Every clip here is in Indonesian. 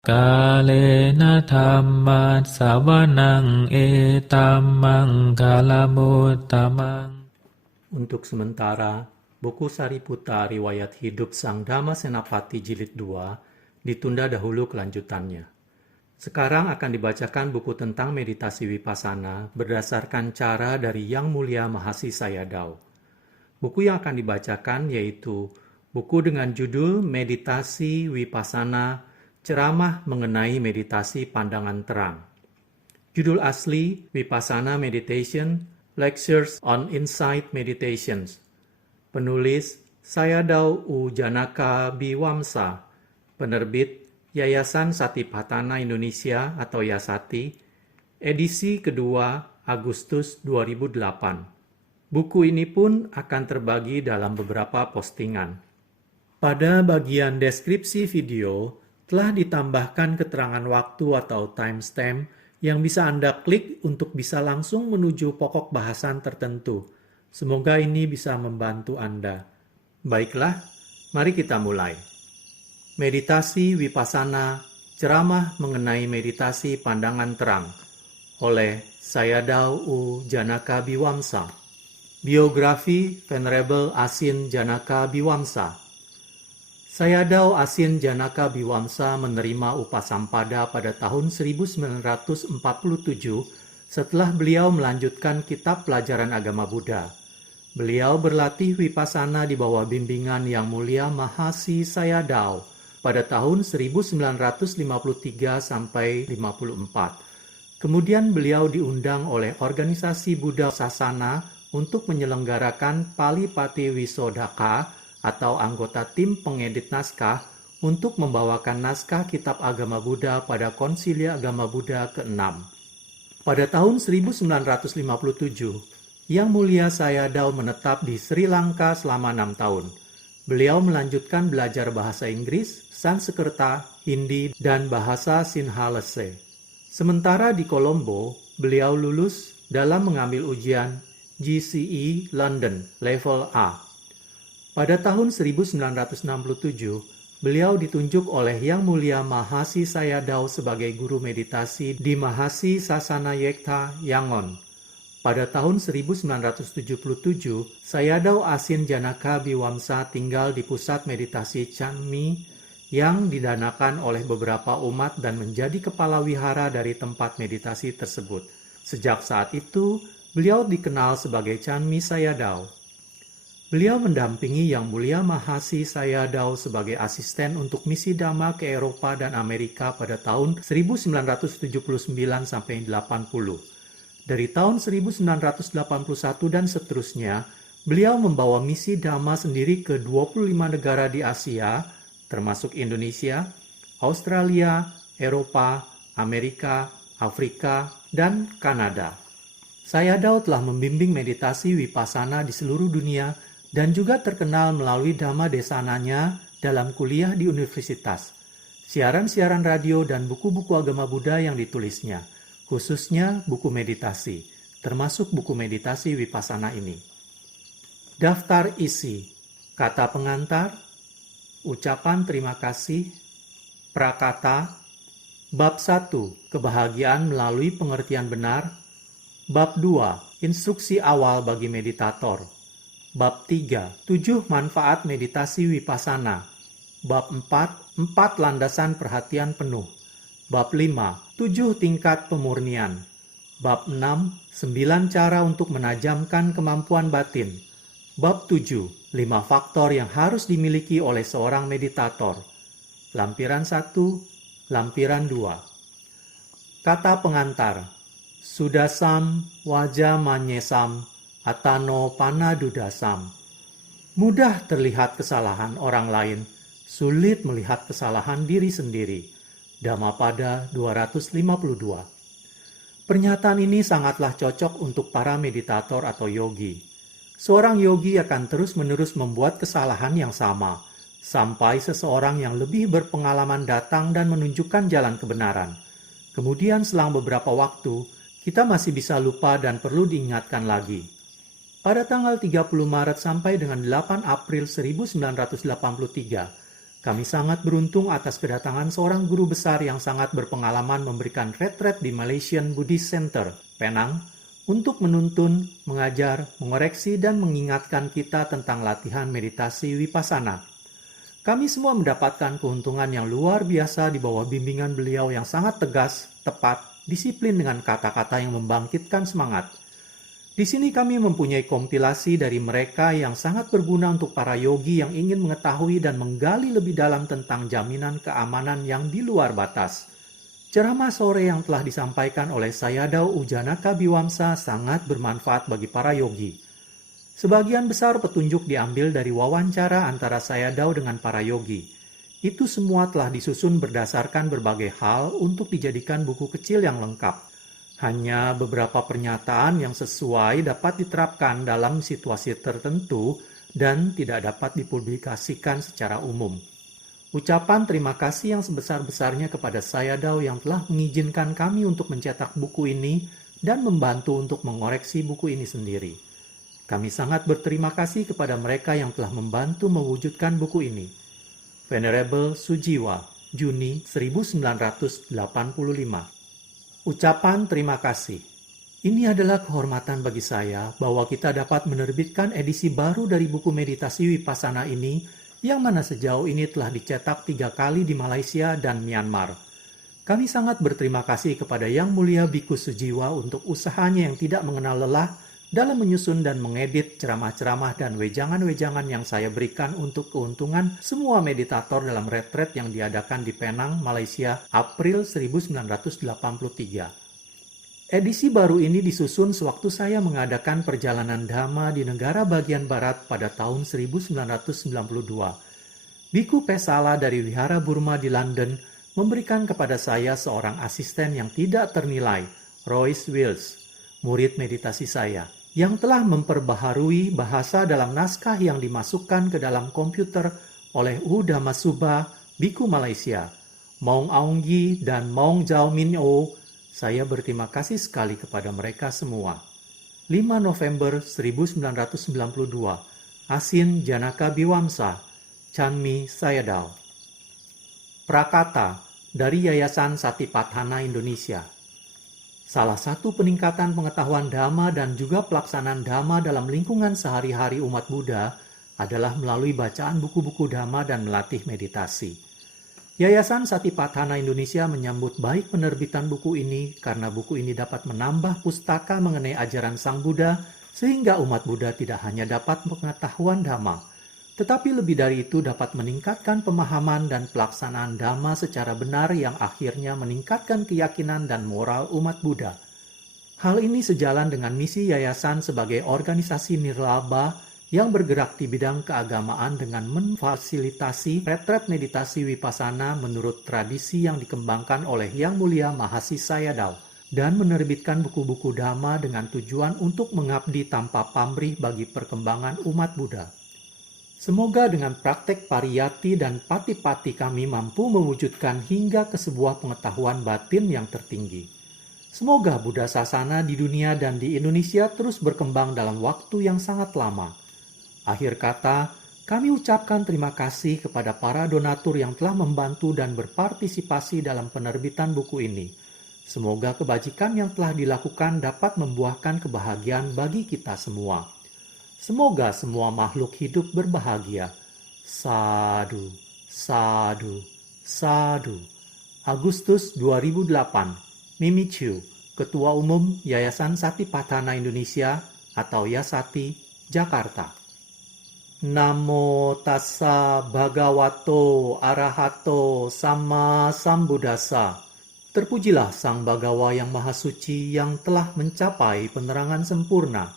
Kalena dhammat sawanang etammang kalamuttamang. Untuk sementara, buku Sariputta Riwayat Hidup Sang Dhamma Senapati Jilid 2 ditunda dahulu kelanjutannya. Sekarang akan dibacakan buku tentang meditasi Vipassana berdasarkan cara dari Yang Mulia Mahasi Sayadaw. Buku yang akan dibacakan yaitu buku dengan judul Meditasi Vipassana, Ceramah Mengenai Meditasi Pandangan Terang. Judul asli Vipassana Meditation, Lectures on Insight Meditations. Penulis Sayadaw U. Janaka Biwamsa. Penerbit Yayasan Satipatthana Indonesia atau Yasati. Edisi kedua Agustus 2008. Buku ini pun akan terbagi dalam beberapa postingan. Pada bagian deskripsi video telah ditambahkan keterangan waktu atau timestamp yang bisa Anda klik untuk bisa langsung menuju pokok bahasan tertentu. Semoga ini bisa membantu Anda. Baiklah, mari kita mulai. Meditasi Vipassana, ceramah mengenai meditasi pandangan terang oleh Sayadaw U. Janaka Biwamsa. Biografi Venerable Asin Janaka Biwamsa. Sayadaw Asin Janaka Biwamsa menerima Upasampada pada tahun 1947 setelah beliau melanjutkan kitab pelajaran agama Buddha. Beliau berlatih Vipassana di bawah bimbingan Yang Mulia Mahasi Sayadaw pada tahun 1953 sampai 54. Kemudian beliau diundang oleh organisasi Buddha Sasana untuk menyelenggarakan Palipati Wisodaka atau anggota tim pengedit naskah untuk membawakan naskah kitab agama Buddha pada Konsili Agama Buddha ke-6. Pada tahun 1957, Yang Mulia Sayadaw menetap di Sri Lanka selama 6 tahun. Beliau melanjutkan belajar bahasa Inggris, Sanskerta, Hindi, dan bahasa Sinhalese. Sementara di Colombo, beliau lulus dalam mengambil ujian GCE London Level A. Pada tahun 1967, beliau ditunjuk oleh Yang Mulia Mahasi Sayadaw sebagai guru meditasi di Mahasi Sasana Yekta, Yangon. Pada tahun 1977, Sayadaw Asin Janaka Biwamsa tinggal di pusat meditasi Chanmi yang didanakan oleh beberapa umat dan menjadi kepala wihara dari tempat meditasi tersebut. Sejak saat itu, beliau dikenal sebagai Chanmi Sayadaw. Beliau mendampingi Yang Mulia Mahasi Sayadaw sebagai asisten untuk misi Dhamma ke Eropa dan Amerika pada tahun 1979 sampai 80. Dari tahun 1981 dan seterusnya, beliau membawa misi Dhamma sendiri ke 25 negara di Asia, termasuk Indonesia, Australia, Eropa, Amerika, Afrika, dan Kanada. Sayadaw telah membimbing meditasi Vipassana di seluruh dunia dan juga terkenal melalui Dhamma Desananya dalam kuliah di universitas, siaran-siaran radio dan buku-buku agama Buddha yang ditulisnya, khususnya buku meditasi, termasuk buku meditasi Vipassana ini. Daftar isi, kata pengantar, ucapan terima kasih, prakata, bab 1, kebahagiaan melalui pengertian benar, bab 2, instruksi awal bagi meditator, bab 3, 7 manfaat meditasi Vipassana. Bab 4, 4 landasan perhatian penuh. Bab 5, 7 tingkat pemurnian. Bab 6, 9 cara untuk menajamkan kemampuan batin. Bab 7, 5 faktor yang harus dimiliki oleh seorang meditator. Lampiran 1, lampiran 2. Kata pengantar, Sudasam waja manyesam atano panadudasam. Mudah terlihat kesalahan orang lain, sulit melihat kesalahan diri sendiri. Dhammapada 252. Pernyataan ini sangatlah cocok untuk para meditator atau yogi. Seorang yogi akan terus-menerus membuat kesalahan yang sama, sampai seseorang yang lebih berpengalaman datang dan menunjukkan jalan kebenaran. Kemudian selang beberapa waktu, kita masih bisa lupa dan perlu diingatkan lagi. Pada tanggal 30 Maret sampai dengan 8 April 1983, Kami sangat beruntung atas kedatangan seorang guru besar yang sangat berpengalaman memberikan retret di Malaysian Buddhist Center, Penang, untuk menuntun, mengajar, mengoreksi, dan mengingatkan kita tentang latihan meditasi Vipassana. Kami semua mendapatkan keuntungan yang luar biasa di bawah bimbingan beliau yang sangat tegas, tepat, disiplin dengan kata-kata yang membangkitkan semangat. Di sini kami mempunyai kompilasi dari mereka yang sangat berguna untuk para yogi yang ingin mengetahui dan menggali lebih dalam tentang jaminan keamanan yang di luar batas. Ceramah sore yang telah disampaikan oleh Sayadaw U Janaka Biwamsa sangat bermanfaat bagi para yogi. Sebagian besar petunjuk diambil dari wawancara antara Sayadaw dengan para yogi. Itu semua telah disusun berdasarkan berbagai hal untuk dijadikan buku kecil yang lengkap. Hanya beberapa pernyataan yang sesuai dapat diterapkan dalam situasi tertentu dan tidak dapat dipublikasikan secara umum. Ucapan terima kasih yang sebesar-besarnya kepada Sayadaw yang telah mengizinkan kami untuk mencetak buku ini dan membantu untuk mengoreksi buku ini sendiri. Kami sangat berterima kasih kepada mereka yang telah membantu mewujudkan buku ini. Venerable Sujiwa, Juni 1985. Ucapan terima kasih. Ini adalah kehormatan bagi saya bahwa kita dapat menerbitkan edisi baru dari buku meditasi Vipassana ini yang mana sejauh ini telah dicetak 3 kali di Malaysia dan Myanmar. Kami sangat berterima kasih kepada Yang Mulia Biku Sujiwa untuk usahanya yang tidak mengenal lelah dalam menyusun dan mengedit ceramah-ceramah dan wejangan-wejangan yang saya berikan untuk keuntungan semua meditator dalam retret yang diadakan di Penang, Malaysia, April 1983. Edisi baru ini disusun sewaktu saya mengadakan perjalanan Dhamma di negara bagian barat pada tahun 1992. Biku Pesala dari Wihara Burma di London memberikan kepada saya seorang asisten yang tidak ternilai, Royce Wills, murid meditasi saya, yang telah memperbaharui bahasa dalam naskah yang dimasukkan ke dalam komputer oleh U Dhammasubha, Biku Malaysia, Maung Aung Yi, dan Maung Zhao Min O. Saya berterima kasih sekali kepada mereka semua. 5 November 1992, Asin Janaka Biwamsa, Chanmi Sayadaw. Prakata dari Yayasan Satipatthana Indonesia. Salah satu peningkatan pengetahuan Dhamma dan juga pelaksanaan Dhamma dalam lingkungan sehari-hari umat Buddha adalah melalui bacaan buku-buku Dhamma dan melatih meditasi. Yayasan Satipatthana Indonesia menyambut baik penerbitan buku ini karena buku ini dapat menambah pustaka mengenai ajaran Sang Buddha sehingga umat Buddha tidak hanya dapat pengetahuan Dhamma, tetapi lebih dari itu dapat meningkatkan pemahaman dan pelaksanaan Dhamma secara benar yang akhirnya meningkatkan keyakinan dan moral umat Buddha. Hal ini sejalan dengan misi yayasan sebagai organisasi nirlaba yang bergerak di bidang keagamaan dengan memfasilitasi retret meditasi Vipassana menurut tradisi yang dikembangkan oleh Yang Mulia Mahasi Sayadaw dan menerbitkan buku-buku Dhamma dengan tujuan untuk mengabdi tanpa pamrih bagi perkembangan umat Buddha. Semoga dengan praktek pariyati dan pati-pati kami mampu mewujudkan hingga ke sebuah pengetahuan batin yang tertinggi. Semoga Buddha Sasana di dunia dan di Indonesia terus berkembang dalam waktu yang sangat lama. Akhir kata, kami ucapkan terima kasih kepada para donatur yang telah membantu dan berpartisipasi dalam penerbitan buku ini. Semoga kebajikan yang telah dilakukan dapat membuahkan kebahagiaan bagi kita semua. Semoga semua makhluk hidup berbahagia. Sadu, sadu, sadu. Agustus 2008, Mimi Chiu, Ketua Umum Yayasan Satipatthana Indonesia atau Yasati, Jakarta. Namo tassa bhagavato arahato sama sambuddhassa. Terpujilah Sang Bhagawa yang Maha Suci yang telah mencapai penerangan sempurna.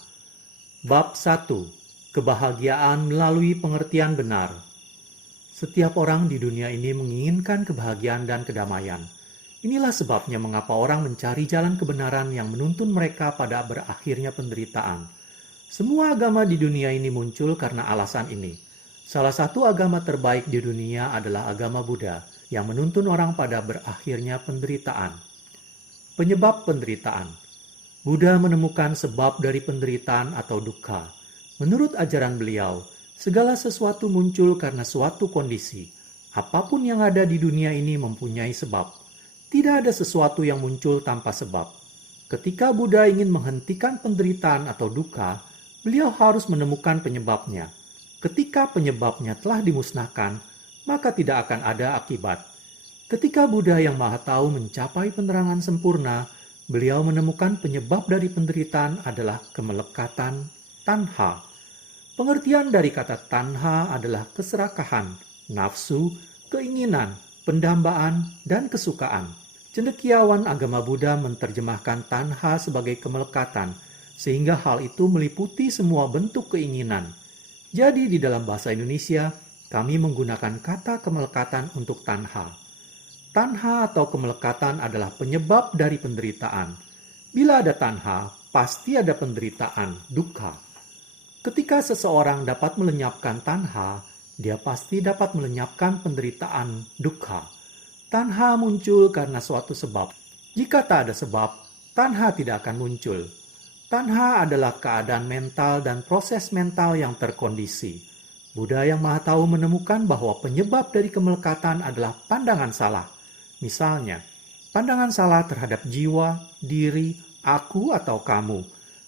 Bab 1. Kebahagiaan melalui pengertian benar. Setiap orang di dunia ini menginginkan kebahagiaan dan kedamaian. Inilah sebabnya mengapa orang mencari jalan kebenaran yang menuntun mereka pada berakhirnya penderitaan. Semua agama di dunia ini muncul karena alasan ini. Salah satu agama terbaik di dunia adalah agama Buddha yang menuntun orang pada berakhirnya penderitaan. Penyebab penderitaan. Buddha menemukan sebab dari penderitaan atau dukkha. Menurut ajaran beliau, segala sesuatu muncul karena suatu kondisi. Apapun yang ada di dunia ini mempunyai sebab. Tidak ada sesuatu yang muncul tanpa sebab. Ketika Buddha ingin menghentikan penderitaan atau duka, beliau harus menemukan penyebabnya. Ketika penyebabnya telah dimusnahkan, maka tidak akan ada akibat. Ketika Buddha yang Maha Tahu mencapai penerangan sempurna, beliau menemukan penyebab dari penderitaan adalah kemelekatan tanha. Pengertian dari kata tanha adalah keserakahan, nafsu, keinginan, pendambaan, dan kesukaan. Cendekiawan agama Buddha menerjemahkan tanha sebagai kemelekatan, sehingga hal itu meliputi semua bentuk keinginan. Jadi di dalam bahasa Indonesia, kami menggunakan kata kemelekatan untuk tanha. Tanha atau kemelekatan adalah penyebab dari penderitaan. Bila ada tanha, pasti ada penderitaan, dukkha. Ketika seseorang dapat melenyapkan tanha, dia pasti dapat melenyapkan penderitaan, dukkha. Tanha muncul karena suatu sebab. Jika tak ada sebab, tanha tidak akan muncul. Tanha adalah keadaan mental dan proses mental yang terkondisi. Buddha yang Maha Tahu menemukan bahwa penyebab dari kemelekatan adalah pandangan salah. Misalnya, pandangan salah terhadap jiwa, diri, aku atau kamu,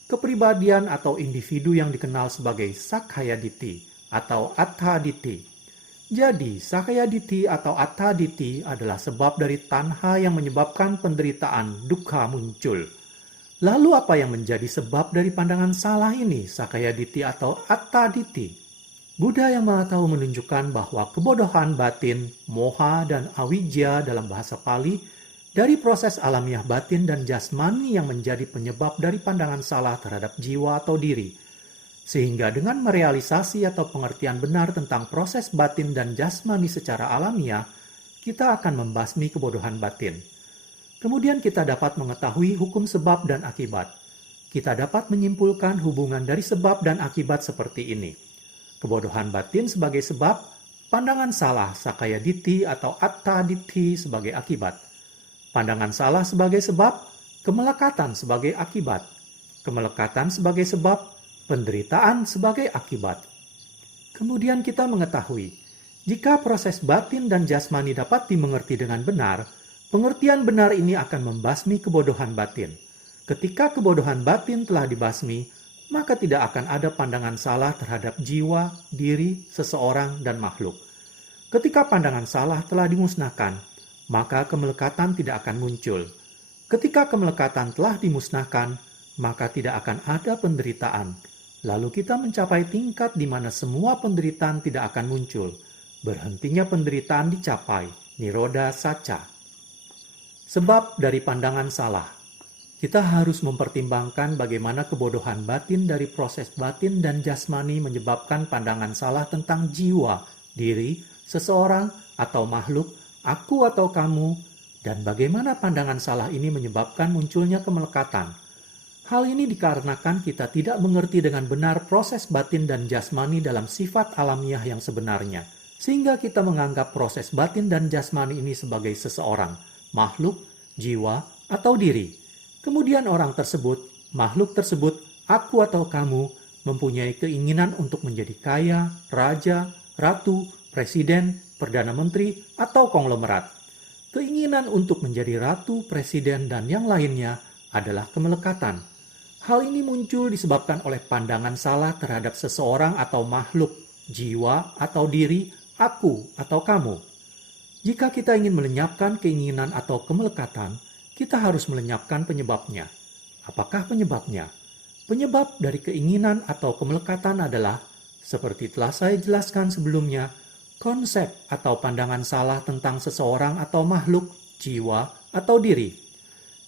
kepribadian atau individu yang dikenal sebagai Sakkaya Ditthi atau Atta Ditthi. Jadi, Sakkaya Ditthi atau Atta Ditthi adalah sebab dari tanha yang menyebabkan penderitaan dukkha muncul. Lalu apa yang menjadi sebab dari pandangan salah ini, Sakkaya Ditthi atau Atta Ditthi? Buddha yang Maha Tahu menunjukkan bahwa kebodohan batin, moha, dan awijja dalam bahasa Pali dari proses alamiah batin dan jasmani yang menjadi penyebab dari pandangan salah terhadap jiwa atau diri. Sehingga dengan merealisasi atau pengertian benar tentang proses batin dan jasmani secara alamiah, kita akan membasmi kebodohan batin. Kemudian kita dapat mengetahui hukum sebab dan akibat. Kita dapat menyimpulkan hubungan dari sebab dan akibat seperti ini. Kebodohan batin sebagai sebab, pandangan salah Sakkaya Ditthi atau Atta Ditthi sebagai akibat. Pandangan salah sebagai sebab, kemelekatan sebagai akibat. Kemelekatan sebagai sebab, penderitaan sebagai akibat. Kemudian kita mengetahui, jika proses batin dan jasmani dapat dimengerti dengan benar, pengertian benar ini akan membasmi kebodohan batin. Ketika kebodohan batin telah dibasmi, maka tidak akan ada pandangan salah terhadap jiwa, diri, seseorang, dan makhluk. Ketika pandangan salah telah dimusnahkan, maka kemelekatan tidak akan muncul. Ketika kemelekatan telah dimusnahkan, maka tidak akan ada penderitaan. Lalu kita mencapai tingkat di mana semua penderitaan tidak akan muncul. Berhentinya penderitaan dicapai, Nirodha Sacca. Sebab dari pandangan salah. Kita harus mempertimbangkan bagaimana kebodohan batin dari proses batin dan jasmani menyebabkan pandangan salah tentang jiwa, diri, seseorang, atau makhluk, aku atau kamu, dan bagaimana pandangan salah ini menyebabkan munculnya kemelekatan. Hal ini dikarenakan kita tidak mengerti dengan benar proses batin dan jasmani dalam sifat alamiah yang sebenarnya, sehingga kita menganggap proses batin dan jasmani ini sebagai seseorang, makhluk, jiwa, atau diri. Kemudian orang tersebut, makhluk tersebut, aku atau kamu, mempunyai keinginan untuk menjadi kaya, raja, ratu, presiden, perdana menteri, atau konglomerat. Keinginan untuk menjadi ratu, presiden, dan yang lainnya adalah kemelekatan. Hal ini muncul disebabkan oleh pandangan salah terhadap seseorang atau makhluk, jiwa atau diri, aku atau kamu. Jika kita ingin melenyapkan keinginan atau kemelekatan, kita harus melenyapkan penyebabnya. Apakah penyebabnya? Penyebab dari keinginan atau kemelekatan adalah, seperti telah saya jelaskan sebelumnya, konsep atau pandangan salah tentang seseorang atau makhluk, jiwa, atau diri.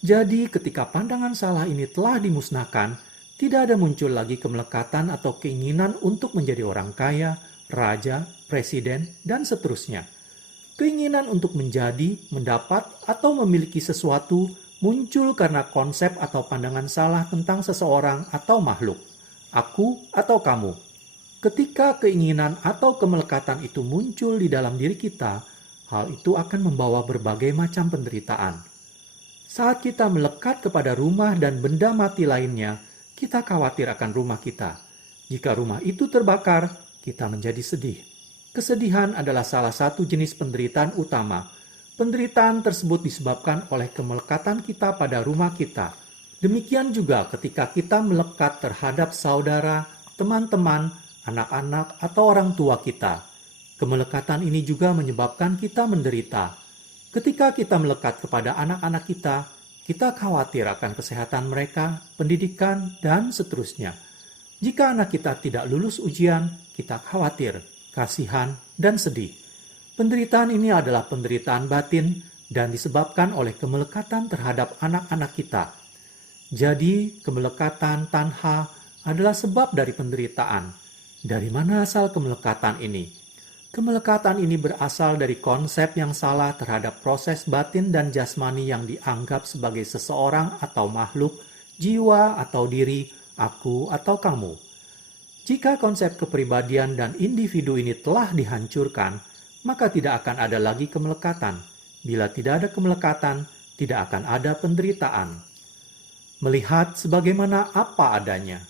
Jadi ketika pandangan salah ini telah dimusnahkan, tidak ada muncul lagi kemelekatan atau keinginan untuk menjadi orang kaya, raja, presiden, dan seterusnya. Keinginan untuk menjadi, mendapat, atau memiliki sesuatu muncul karena konsep atau pandangan salah tentang seseorang atau makhluk, aku atau kamu. Ketika keinginan atau kemelekatan itu muncul di dalam diri kita, hal itu akan membawa berbagai macam penderitaan. Saat kita melekat kepada rumah dan benda mati lainnya, kita khawatir akan rumah kita. Jika rumah itu terbakar, kita menjadi sedih. Kesedihan adalah salah satu jenis penderitaan utama. Penderitaan tersebut disebabkan oleh kemelekatan kita pada rumah kita. Demikian juga ketika kita melekat terhadap saudara, teman-teman, anak-anak, atau orang tua kita. Kemelekatan ini juga menyebabkan kita menderita. Ketika kita melekat kepada anak-anak kita khawatir akan kesehatan mereka, pendidikan, dan seterusnya. Jika anak kita tidak lulus ujian, kita khawatir, kasihan, dan sedih. Penderitaan ini adalah penderitaan batin dan disebabkan oleh kemelekatan terhadap anak-anak kita. Jadi, kemelekatan tanha adalah sebab dari penderitaan. Dari mana asal kemelekatan ini? Kemelekatan ini berasal dari konsep yang salah terhadap proses batin dan jasmani yang dianggap sebagai seseorang atau makhluk, jiwa atau diri, aku atau kamu. Jika konsep kepribadian dan individu ini telah dihancurkan, maka tidak akan ada lagi kemelekatan. Bila tidak ada kemelekatan, tidak akan ada penderitaan. Melihat sebagaimana apa adanya.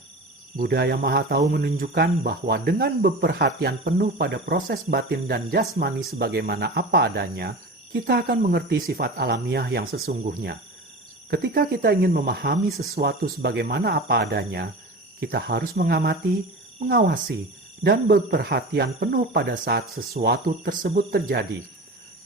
Buddha Yang Maha Tahu menunjukkan bahwa dengan berperhatian penuh pada proses batin dan jasmani sebagaimana apa adanya, kita akan mengerti sifat alamiah yang sesungguhnya. Ketika kita ingin memahami sesuatu sebagaimana apa adanya, kita harus mengamati, mengawasi, dan berperhatian penuh pada saat sesuatu tersebut terjadi,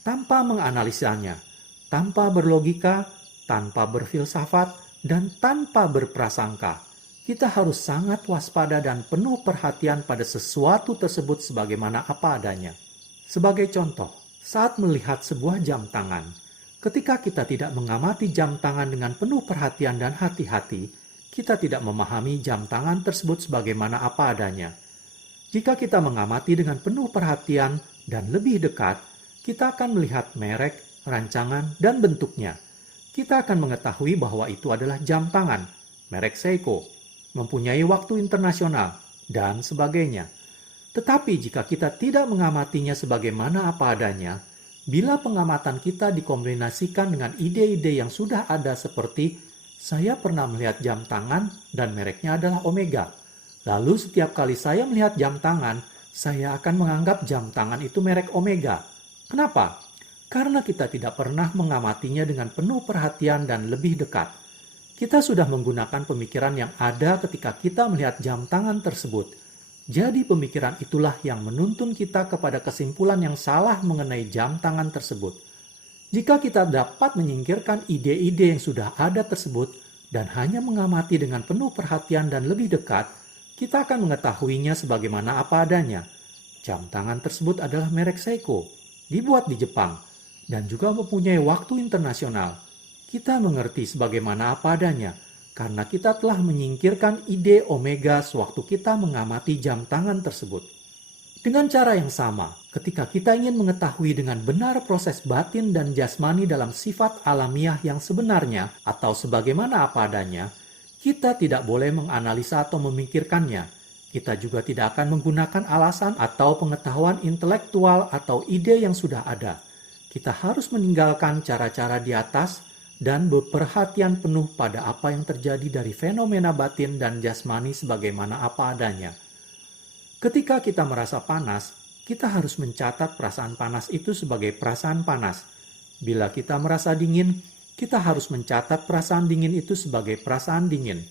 tanpa menganalisanya, tanpa berlogika, tanpa berfilsafat, dan tanpa berprasangka. Kita harus sangat waspada dan penuh perhatian pada sesuatu tersebut sebagaimana apa adanya. Sebagai contoh, saat melihat sebuah jam tangan, ketika kita tidak mengamati jam tangan dengan penuh perhatian dan hati-hati, kita tidak memahami jam tangan tersebut sebagaimana apa adanya. Jika kita mengamati dengan penuh perhatian dan lebih dekat, kita akan melihat merek, rancangan, dan bentuknya. Kita akan mengetahui bahwa itu adalah jam tangan, merek Seiko, mempunyai waktu internasional, dan sebagainya. Tetapi jika kita tidak mengamatinya sebagaimana apa adanya, bila pengamatan kita dikombinasikan dengan ide-ide yang sudah ada seperti, saya pernah melihat jam tangan dan mereknya adalah Omega. Lalu setiap kali saya melihat jam tangan, saya akan menganggap jam tangan itu merek Omega. Kenapa? Karena kita tidak pernah mengamatinya dengan penuh perhatian dan lebih dekat. Kita sudah menggunakan pemikiran yang ada ketika kita melihat jam tangan tersebut. Jadi pemikiran itulah yang menuntun kita kepada kesimpulan yang salah mengenai jam tangan tersebut. Jika kita dapat menyingkirkan ide-ide yang sudah ada tersebut dan hanya mengamati dengan penuh perhatian dan lebih dekat, kita akan mengetahuinya sebagaimana apa adanya. Jam tangan tersebut adalah merek Seiko, dibuat di Jepang, dan juga mempunyai waktu internasional. Kita mengerti sebagaimana apa adanya, karena kita telah menyingkirkan ide Omega sewaktu kita mengamati jam tangan tersebut. Dengan cara yang sama, ketika kita ingin mengetahui dengan benar proses batin dan jasmani dalam sifat alamiah yang sebenarnya atau sebagaimana apa adanya, kita tidak boleh menganalisa atau memikirkannya. Kita juga tidak akan menggunakan alasan atau pengetahuan intelektual atau ide yang sudah ada. Kita harus meninggalkan cara-cara di atas dan berperhatian penuh pada apa yang terjadi dari fenomena batin dan jasmani sebagaimana apa adanya. Ketika kita merasa panas, kita harus mencatat perasaan panas itu sebagai perasaan panas. Bila kita merasa dingin, kita harus mencatat perasaan dingin itu sebagai perasaan dingin.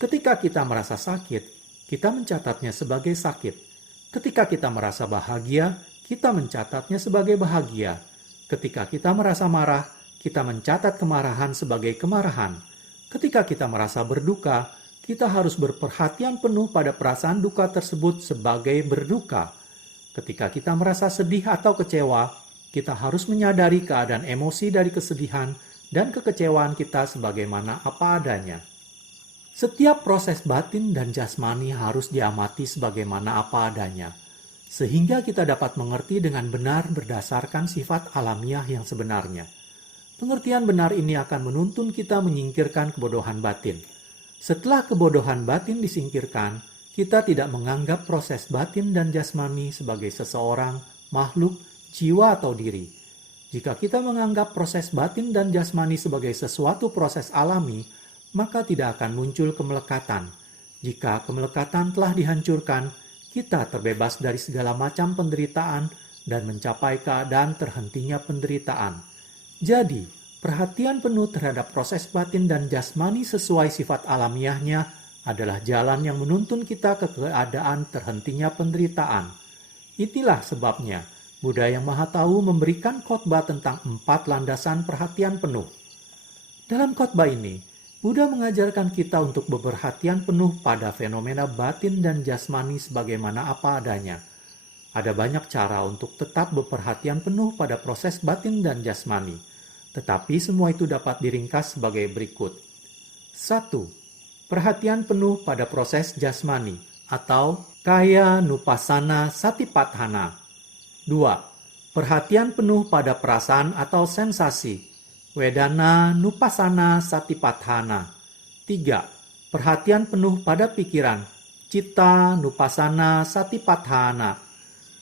Ketika kita merasa sakit, kita mencatatnya sebagai sakit. Ketika kita merasa bahagia, kita mencatatnya sebagai bahagia. Ketika kita merasa marah, kita mencatat kemarahan sebagai kemarahan. Ketika kita merasa berduka, kita harus berperhatian penuh pada perasaan duka tersebut sebagai berduka. Ketika kita merasa sedih atau kecewa, kita harus menyadari keadaan emosi dari kesedihan dan kekecewaan kita sebagaimana apa adanya. Setiap proses batin dan jasmani harus diamati sebagaimana apa adanya, sehingga kita dapat mengerti dengan benar berdasarkan sifat alamiah yang sebenarnya. Pengertian benar ini akan menuntun kita menyingkirkan kebodohan batin. Setelah kebodohan batin disingkirkan, kita tidak menganggap proses batin dan jasmani sebagai seseorang, makhluk, jiwa atau diri. Jika kita menganggap proses batin dan jasmani sebagai sesuatu proses alami, maka tidak akan muncul kemelekatan. Jika kemelekatan telah dihancurkan, kita terbebas dari segala macam penderitaan dan mencapai keadaan terhentinya penderitaan. Jadi, perhatian penuh terhadap proses batin dan jasmani sesuai sifat alamiahnya adalah jalan yang menuntun kita ke keadaan terhentinya penderitaan. Inilah sebabnya Buddha Yang Maha Tahu memberikan khotbah tentang 4 landasan perhatian penuh. Dalam khotbah ini, Buddha mengajarkan kita untuk berperhatian penuh pada fenomena batin dan jasmani sebagaimana apa adanya. Ada banyak cara untuk tetap berperhatian penuh pada proses batin dan jasmani, tetapi semua itu dapat diringkas sebagai berikut. 1. Perhatian penuh pada proses jasmani atau kaya nupasana satipatthana. 2. Perhatian penuh pada perasaan atau sensasi, wedana nupasana satipatthana. 3. Perhatian penuh pada pikiran, citta nupasana satipatthana.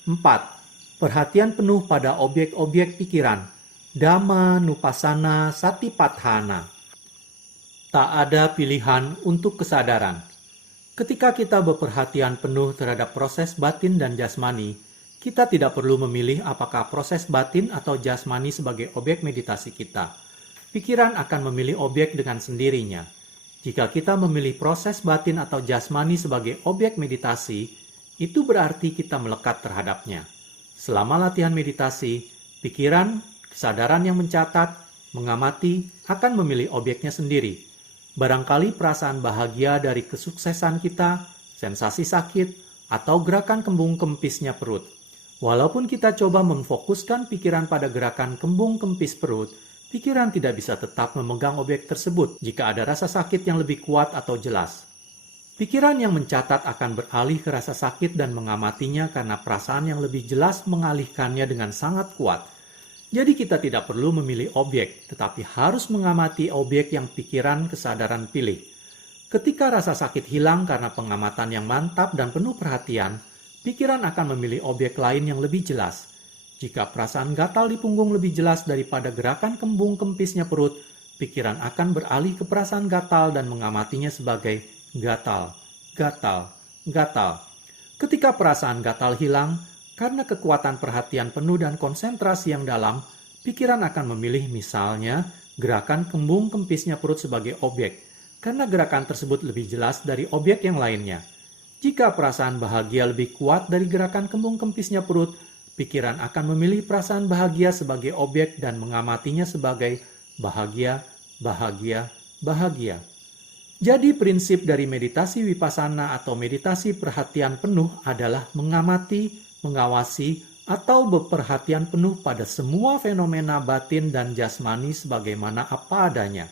4. Perhatian penuh pada objek-objek pikiran, dhamma nupasana satipatthana. Tak ada pilihan untuk kesadaran. Ketika kita berperhatian penuh terhadap proses batin dan jasmani, kita tidak perlu memilih apakah proses batin atau jasmani sebagai objek meditasi kita. Pikiran akan memilih objek dengan sendirinya. Jika kita memilih proses batin atau jasmani sebagai objek meditasi, itu berarti kita melekat terhadapnya. Selama latihan meditasi, pikiran, kesadaran yang mencatat, mengamati, akan memilih objeknya sendiri. Barangkali perasaan bahagia dari kesuksesan kita, sensasi sakit, atau gerakan kembung kempisnya perut. Walaupun kita coba memfokuskan pikiran pada gerakan kembung kempis perut, pikiran tidak bisa tetap memegang objek tersebut jika ada rasa sakit yang lebih kuat atau jelas. Pikiran yang mencatat akan beralih ke rasa sakit dan mengamatinya karena perasaan yang lebih jelas mengalihkannya dengan sangat kuat. Jadi kita tidak perlu memilih objek, tetapi harus mengamati objek yang pikiran kesadaran pilih. Ketika rasa sakit hilang karena pengamatan yang mantap dan penuh perhatian, pikiran akan memilih objek lain yang lebih jelas. Jika perasaan gatal di punggung lebih jelas daripada gerakan kembung kempisnya perut, pikiran akan beralih ke perasaan gatal dan mengamatinya sebagai gatal, gatal, gatal. Ketika perasaan gatal hilang, karena kekuatan perhatian penuh dan konsentrasi yang dalam, pikiran akan memilih misalnya gerakan kembung kempisnya perut sebagai objek, karena gerakan tersebut lebih jelas dari objek yang lainnya. Jika perasaan bahagia lebih kuat dari gerakan kembung kempisnya perut, pikiran akan memilih perasaan bahagia sebagai objek dan mengamatinya sebagai bahagia, bahagia, bahagia. Jadi prinsip dari meditasi vipassana atau meditasi perhatian penuh adalah mengamati, mengawasi, atau berperhatian penuh pada semua fenomena batin dan jasmani sebagaimana apa adanya.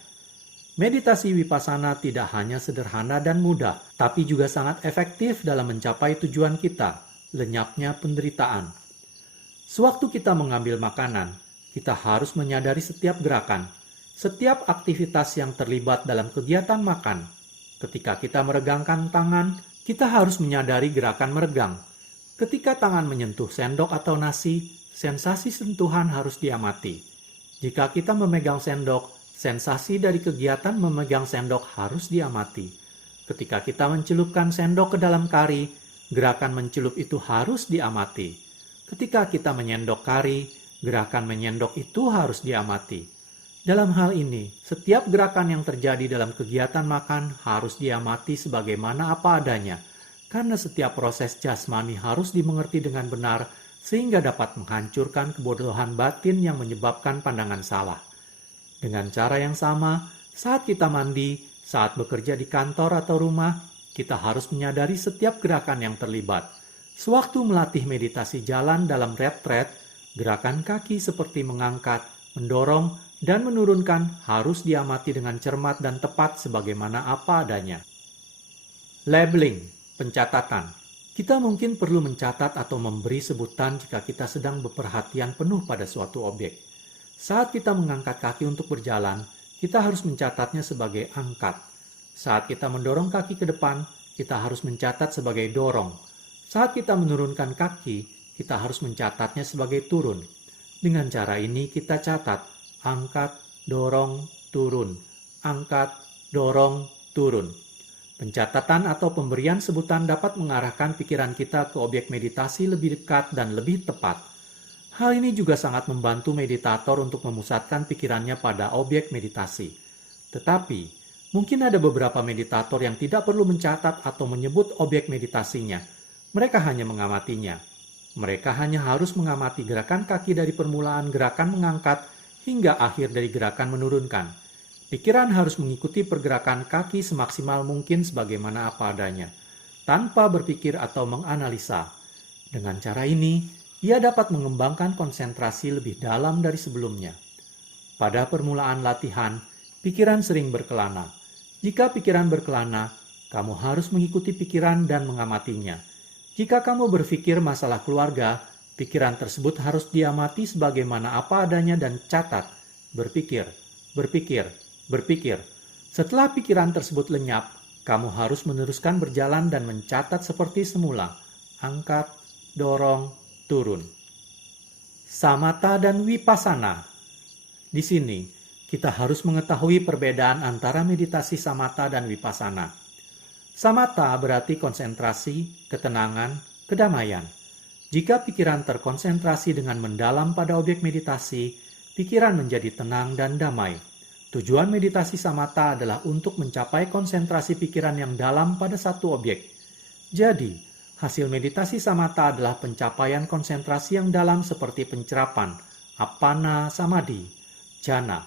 Meditasi vipassana tidak hanya sederhana dan mudah, tapi juga sangat efektif dalam mencapai tujuan kita, lenyapnya penderitaan. Sewaktu kita mengambil makanan, kita harus menyadari setiap gerakan, setiap aktivitas yang terlibat dalam kegiatan makan. Ketika kita meregangkan tangan, kita harus menyadari gerakan meregang. Ketika tangan menyentuh sendok atau nasi, sensasi sentuhan harus diamati. Jika kita memegang sendok, sensasi dari kegiatan memegang sendok harus diamati. Ketika kita mencelupkan sendok ke dalam kari, gerakan mencelup itu harus diamati. Ketika kita menyendok kari, gerakan menyendok itu harus diamati. Dalam hal ini, setiap gerakan yang terjadi dalam kegiatan makan harus diamati sebagaimana apa adanya, karena setiap proses jasmani harus dimengerti dengan benar sehingga dapat menghancurkan kebodohan batin yang menyebabkan pandangan salah. Dengan cara yang sama, saat kita mandi, saat bekerja di kantor atau rumah, kita harus menyadari setiap gerakan yang terlibat. Sewaktu melatih meditasi jalan dalam retret, gerakan kaki seperti mengangkat, mendorong, dan menurunkan harus diamati dengan cermat dan tepat sebagaimana apa adanya. Labeling, pencatatan. Kita mungkin perlu mencatat atau memberi sebutan jika kita sedang berperhatian penuh pada suatu objek. Saat kita mengangkat kaki untuk berjalan, kita harus mencatatnya sebagai angkat. Saat kita mendorong kaki ke depan, kita harus mencatat sebagai dorong. Saat kita menurunkan kaki, kita harus mencatatnya sebagai turun. Dengan cara ini kita catat, angkat, dorong, turun, angkat, dorong, turun. Pencatatan atau pemberian sebutan dapat mengarahkan pikiran kita ke objek meditasi lebih dekat dan lebih tepat. Hal ini juga sangat membantu meditator untuk memusatkan pikirannya pada objek meditasi. Tetapi, mungkin ada beberapa meditator yang tidak perlu mencatat atau menyebut objek meditasinya. Mereka hanya mengamatinya. Mereka hanya harus mengamati gerakan kaki dari permulaan gerakan mengangkat hingga akhir dari gerakan menurunkan. Pikiran harus mengikuti pergerakan kaki semaksimal mungkin sebagaimana apa adanya, tanpa berpikir atau menganalisa. Dengan cara ini, ia dapat mengembangkan konsentrasi lebih dalam dari sebelumnya. Pada permulaan latihan, pikiran sering berkelana. Jika pikiran berkelana, kamu harus mengikuti pikiran dan mengamatinya. Jika kamu berpikir masalah keluarga, pikiran tersebut harus diamati sebagaimana apa adanya dan catat. Berpikir, berpikir, berpikir. Setelah pikiran tersebut lenyap, kamu harus meneruskan berjalan dan mencatat seperti semula. Angkat, dorong, turun. Samatha dan Vipassana. Di sini, kita harus mengetahui perbedaan antara meditasi samatha dan vipassana. Samatha berarti konsentrasi, ketenangan, kedamaian. Jika pikiran terkonsentrasi dengan mendalam pada objek meditasi, pikiran menjadi tenang dan damai. Tujuan meditasi samatha adalah untuk mencapai konsentrasi pikiran yang dalam pada satu objek. Jadi, hasil meditasi samatha adalah pencapaian konsentrasi yang dalam seperti pencerapan, appana samadhi, jhana,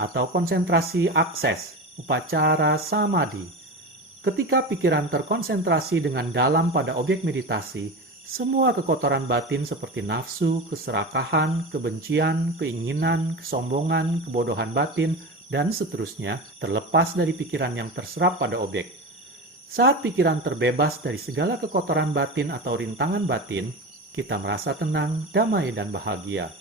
atau konsentrasi akses, upacara samadhi. Ketika pikiran terkonsentrasi dengan dalam pada objek meditasi, semua kekotoran batin seperti nafsu, keserakahan, kebencian, keinginan, kesombongan, kebodohan batin, dan seterusnya terlepas dari pikiran yang terserap pada objek. Saat pikiran terbebas dari segala kekotoran batin atau rintangan batin, kita merasa tenang, damai, dan bahagia.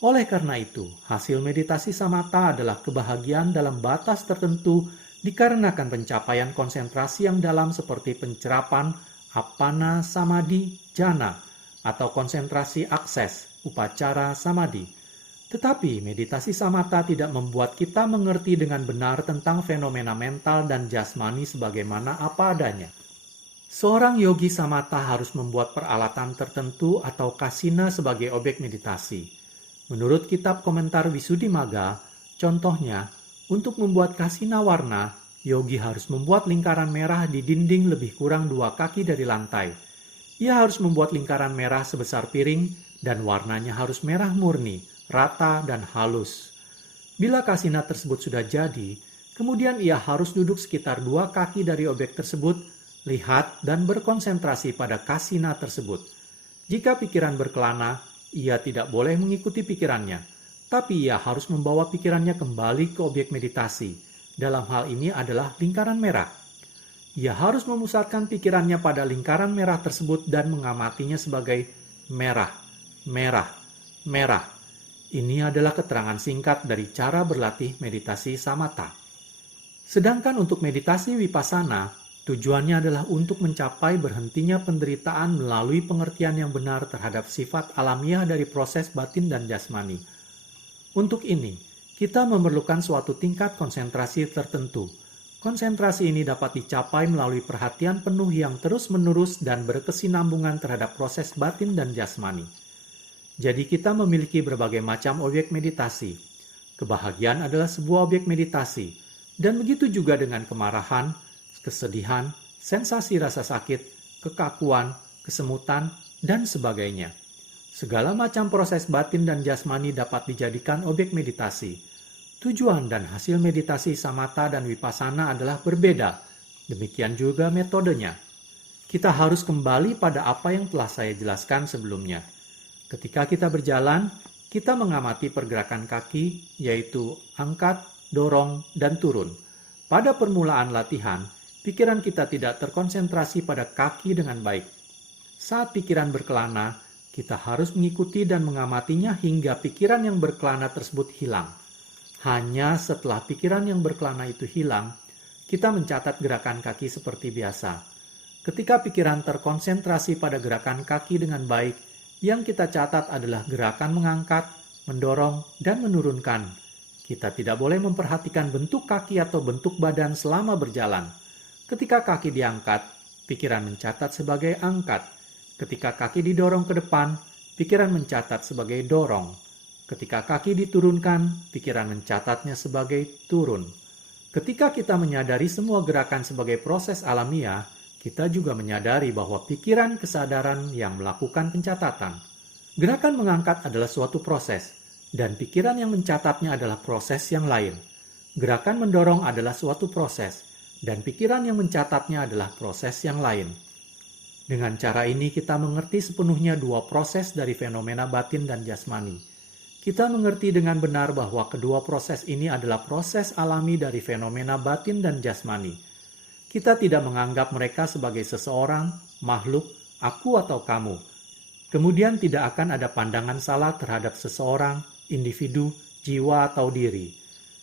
Oleh karena itu, hasil meditasi samatha adalah kebahagiaan dalam batas tertentu dikarenakan pencapaian konsentrasi yang dalam seperti pencerapan, appana samadhi, jhana, atau konsentrasi akses, upacara samadhi. Tetapi meditasi samatha tidak membuat kita mengerti dengan benar tentang fenomena mental dan jasmani sebagaimana apa adanya. Seorang yogi samatha harus membuat peralatan tertentu atau kasina sebagai objek meditasi. Menurut kitab komentar Visuddhimagga, contohnya, untuk membuat kasina warna, yogi harus membuat lingkaran merah di dinding lebih kurang 2 kaki dari lantai. Ia harus membuat lingkaran merah sebesar piring dan warnanya harus merah murni, rata, dan halus. Bila kasina tersebut sudah jadi, kemudian ia harus duduk sekitar 2 kaki dari objek tersebut, lihat dan berkonsentrasi pada kasina tersebut. Jika pikiran berkelana, ia tidak boleh mengikuti pikirannya, tapi ia harus membawa pikirannya kembali ke objek meditasi. Dalam hal ini adalah lingkaran merah. Ia harus memusatkan pikirannya pada lingkaran merah tersebut dan mengamatinya sebagai merah, merah, merah. Ini adalah keterangan singkat dari cara berlatih meditasi samatha. Sedangkan untuk meditasi vipassana, tujuannya adalah untuk mencapai berhentinya penderitaan melalui pengertian yang benar terhadap sifat alamiah dari proses batin dan jasmani. Untuk ini, kita memerlukan suatu tingkat konsentrasi tertentu. Konsentrasi ini dapat dicapai melalui perhatian penuh yang terus-menerus dan berkesinambungan terhadap proses batin dan jasmani. Jadi kita memiliki berbagai macam objek meditasi. Kebahagiaan adalah sebuah objek meditasi, dan begitu juga dengan kemarahan, kesedihan, sensasi rasa sakit, kekakuan, kesemutan, dan sebagainya. Segala macam proses batin dan jasmani dapat dijadikan objek meditasi. Tujuan dan hasil meditasi samatha dan vipassana adalah berbeda. Demikian juga metodenya. Kita harus kembali pada apa yang telah saya jelaskan sebelumnya. Ketika kita berjalan, kita mengamati pergerakan kaki, yaitu angkat, dorong, dan turun. Pada permulaan latihan, pikiran kita tidak terkonsentrasi pada kaki dengan baik. Saat pikiran berkelana, kita harus mengikuti dan mengamatinya hingga pikiran yang berkelana tersebut hilang. Hanya setelah pikiran yang berkelana itu hilang, kita mencatat gerakan kaki seperti biasa. Ketika pikiran terkonsentrasi pada gerakan kaki dengan baik, yang kita catat adalah gerakan mengangkat, mendorong, dan menurunkan. Kita tidak boleh memperhatikan bentuk kaki atau bentuk badan selama berjalan. Ketika kaki diangkat, pikiran mencatat sebagai angkat. Ketika kaki didorong ke depan, pikiran mencatat sebagai dorong. Ketika kaki diturunkan, pikiran mencatatnya sebagai turun. Ketika kita menyadari semua gerakan sebagai proses alamiah, kita juga menyadari bahwa pikiran kesadaran yang melakukan pencatatan. Gerakan mengangkat adalah suatu proses, dan pikiran yang mencatatnya adalah proses yang lain. Gerakan mendorong adalah suatu proses, dan pikiran yang mencatatnya adalah proses yang lain. Dengan cara ini kita mengerti sepenuhnya dua proses dari fenomena batin dan jasmani. Kita mengerti dengan benar bahwa kedua proses ini adalah proses alami dari fenomena batin dan jasmani. Kita tidak menganggap mereka sebagai seseorang, makhluk, aku atau kamu. Kemudian tidak akan ada pandangan salah terhadap seseorang, individu, jiwa atau diri.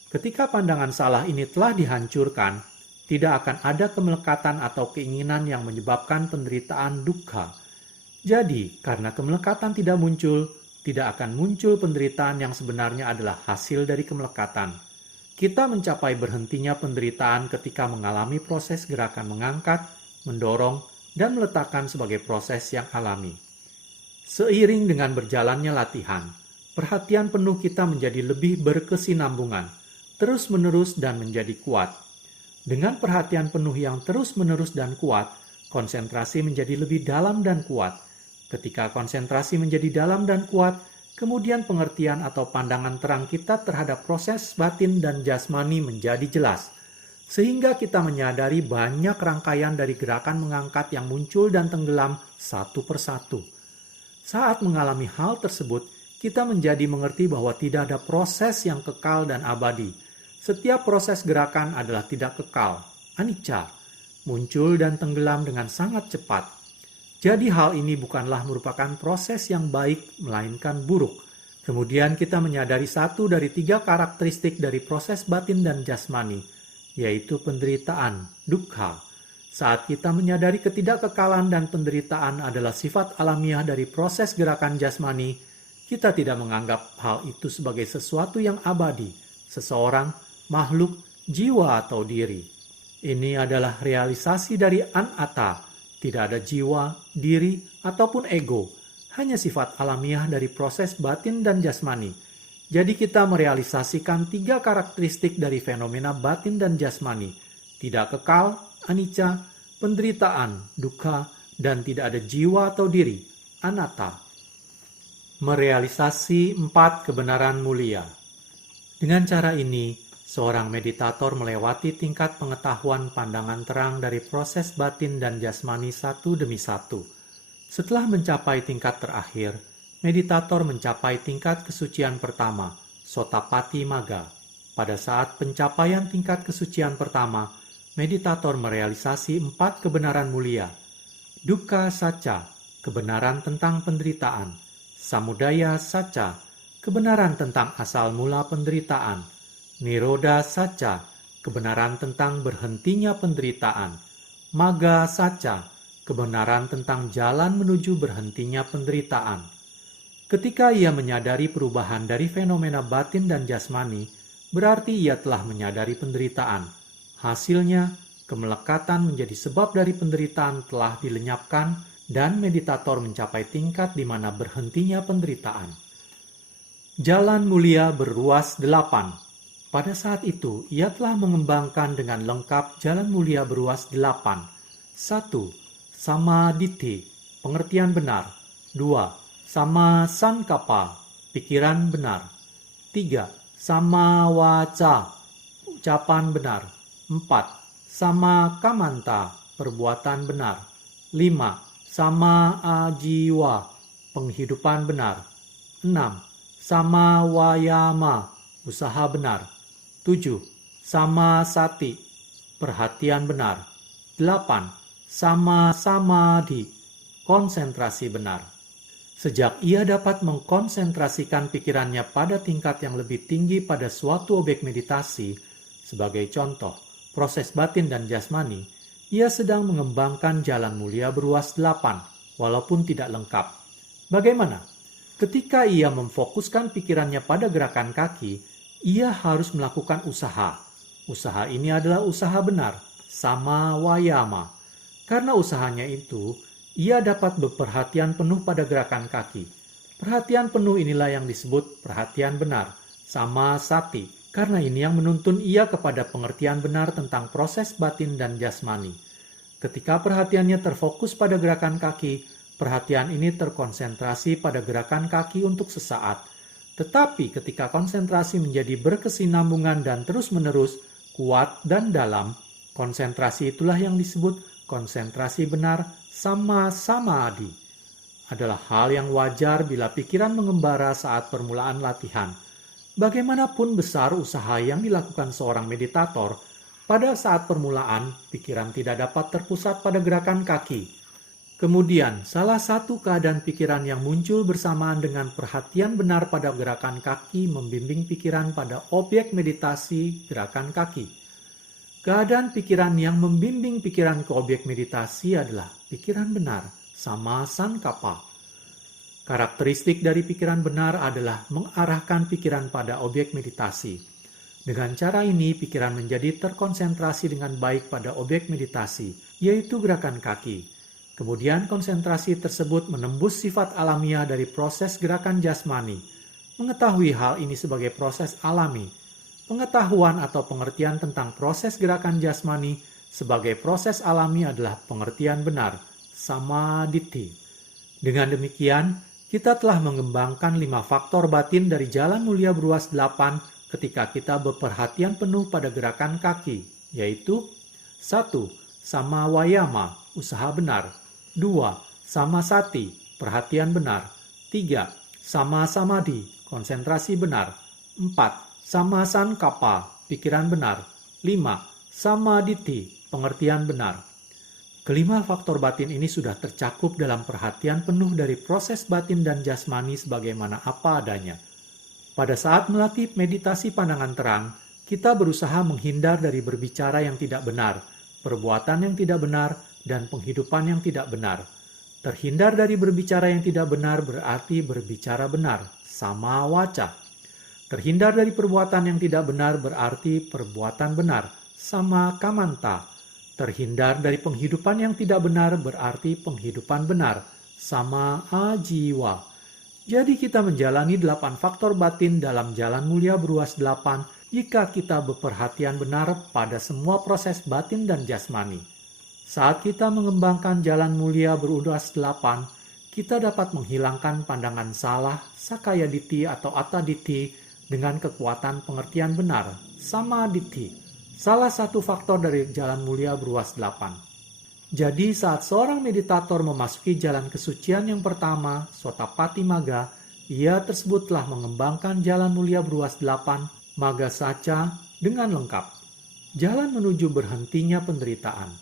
Ketika pandangan salah ini telah dihancurkan, tidak akan ada kemelekatan atau keinginan yang menyebabkan penderitaan dukkha. Jadi, karena kemelekatan tidak muncul, tidak akan muncul penderitaan yang sebenarnya adalah hasil dari kemelekatan. Kita mencapai berhentinya penderitaan ketika mengalami proses gerakan mengangkat, mendorong, dan meletakkan sebagai proses yang alami. Seiring dengan berjalannya latihan, perhatian penuh kita menjadi lebih berkesinambungan, terus-menerus dan menjadi kuat. Dengan perhatian penuh yang terus-menerus dan kuat, konsentrasi menjadi lebih dalam dan kuat. Ketika konsentrasi menjadi dalam dan kuat, kemudian pengertian atau pandangan terang kita terhadap proses batin dan jasmani menjadi jelas. Sehingga kita menyadari banyak rangkaian dari gerakan mengangkat yang muncul dan tenggelam satu persatu. Saat mengalami hal tersebut, kita menjadi mengerti bahwa tidak ada proses yang kekal dan abadi. Setiap proses gerakan adalah tidak kekal, anicca, muncul dan tenggelam dengan sangat cepat. Jadi hal ini bukanlah merupakan proses yang baik, melainkan buruk. Kemudian kita menyadari satu dari tiga karakteristik dari proses batin dan jasmani, yaitu penderitaan, dukkha. Saat kita menyadari ketidakkekalan dan penderitaan adalah sifat alamiah dari proses gerakan jasmani, kita tidak menganggap hal itu sebagai sesuatu yang abadi, seseorang, makhluk, jiwa atau diri. Ini adalah realisasi dari anatta. Tidak ada jiwa, diri, ataupun ego, hanya sifat alamiah dari proses batin dan jasmani. Jadi kita merealisasikan tiga karakteristik dari fenomena batin dan jasmani. Tidak kekal, anicca, penderitaan, dukkha, dan tidak ada jiwa atau diri, anatta. Merealisasi 4 kebenaran mulia. Dengan cara ini, seorang meditator melewati tingkat pengetahuan pandangan terang dari proses batin dan jasmani satu demi satu. Setelah mencapai tingkat terakhir, meditator mencapai tingkat kesucian pertama, Sotappati Magga. Pada saat pencapaian tingkat kesucian pertama, meditator merealisasi 4 kebenaran mulia. Dukkha Sacca, kebenaran tentang penderitaan. Samudaya Sacca, kebenaran tentang asal mula penderitaan. Nirodha Sacca, kebenaran tentang berhentinya penderitaan. Magga Sacca, kebenaran tentang jalan menuju berhentinya penderitaan. Ketika ia menyadari perubahan dari fenomena batin dan jasmani, berarti ia telah menyadari penderitaan. Hasilnya, kemelekatan menjadi sebab dari penderitaan telah dilenyapkan dan meditator mencapai tingkat di mana berhentinya penderitaan. Jalan mulia berruas 8. Pada saat itu, ia telah mengembangkan dengan lengkap jalan mulia berruas 8. 1. Samaditthi, pengertian benar. 2. Sama sankappa, pikiran benar. 3. Sama waca, ucapan benar. 4. Sama kamanta, perbuatan benar. 5. Sama ajiwa, penghidupan benar. 6. Sama wayama, usaha benar. 7. Sama sati, perhatian benar. 8. Sama samadhi, konsentrasi benar. Sejak ia dapat mengkonsentrasikan pikirannya pada tingkat yang lebih tinggi pada suatu objek meditasi, sebagai contoh, proses batin dan jasmani, ia sedang mengembangkan jalan mulia berruas 8, walaupun tidak lengkap. Bagaimana? Ketika ia memfokuskan pikirannya pada gerakan kaki, ia harus melakukan usaha. Usaha ini adalah usaha benar, sama wayama. Karena usahanya itu, ia dapat berperhatian penuh pada gerakan kaki. Perhatian penuh inilah yang disebut perhatian benar, sama sati. Karena ini yang menuntun ia kepada pengertian benar tentang proses batin dan jasmani. Ketika perhatiannya terfokus pada gerakan kaki, perhatian ini terkonsentrasi pada gerakan kaki untuk sesaat. Tetapi ketika konsentrasi menjadi berkesinambungan dan terus-menerus, kuat dan dalam, konsentrasi itulah yang disebut konsentrasi benar sama samadhi. Adalah hal yang wajar bila pikiran mengembara saat permulaan latihan. Bagaimanapun besar usaha yang dilakukan seorang meditator, pada saat permulaan pikiran tidak dapat terpusat pada gerakan kaki. Kemudian, salah satu keadaan pikiran yang muncul bersamaan dengan perhatian benar pada gerakan kaki membimbing pikiran pada objek meditasi gerakan kaki. Keadaan pikiran yang membimbing pikiran ke objek meditasi adalah pikiran benar, sama sankappa. Karakteristik dari pikiran benar adalah mengarahkan pikiran pada objek meditasi. Dengan cara ini, pikiran menjadi terkonsentrasi dengan baik pada objek meditasi, yaitu gerakan kaki. Kemudian konsentrasi tersebut menembus sifat alamiah dari proses gerakan jasmani. Mengetahui hal ini sebagai proses alami. Pengetahuan atau pengertian tentang proses gerakan jasmani sebagai proses alami adalah pengertian benar, samadhi. Dengan demikian, kita telah mengembangkan 5 faktor batin dari jalan mulia beruas 8 ketika kita berperhatian penuh pada gerakan kaki, yaitu 1. Sama wayama, usaha benar. 2. Sama sati, perhatian benar. 3. Sama samadhi, konsentrasi benar. 4. Sama sankappa, pikiran benar. 5. Sama ditti, pengertian benar. Kelima faktor batin ini sudah tercakup dalam perhatian penuh dari proses batin dan jasmani sebagaimana apa adanya. Pada saat melatih meditasi pandangan terang, kita berusaha menghindar dari berbicara yang tidak benar, perbuatan yang tidak benar, dan penghidupan yang tidak benar. Terhindar dari berbicara yang tidak benar berarti berbicara benar, sama waca. Terhindar dari perbuatan yang tidak benar berarti perbuatan benar, sama kamanta. Terhindar dari penghidupan yang tidak benar berarti penghidupan benar, sama ajiwa. Jadi kita menjalani 8 faktor batin dalam jalan mulia beruas 8 jika kita berperhatian benar pada semua proses batin dan jasmani. Saat kita mengembangkan jalan mulia beruas 8, kita dapat menghilangkan pandangan salah, sakaya ditti atau atta ditti dengan kekuatan pengertian benar, sama ditti. Salah satu faktor dari jalan mulia beruas 8. Jadi saat seorang meditator memasuki jalan kesucian yang pertama, Sotapati Magga, ia tersebut telah mengembangkan jalan mulia beruas 8, Magga Saca, dengan lengkap. Jalan menuju berhentinya penderitaan.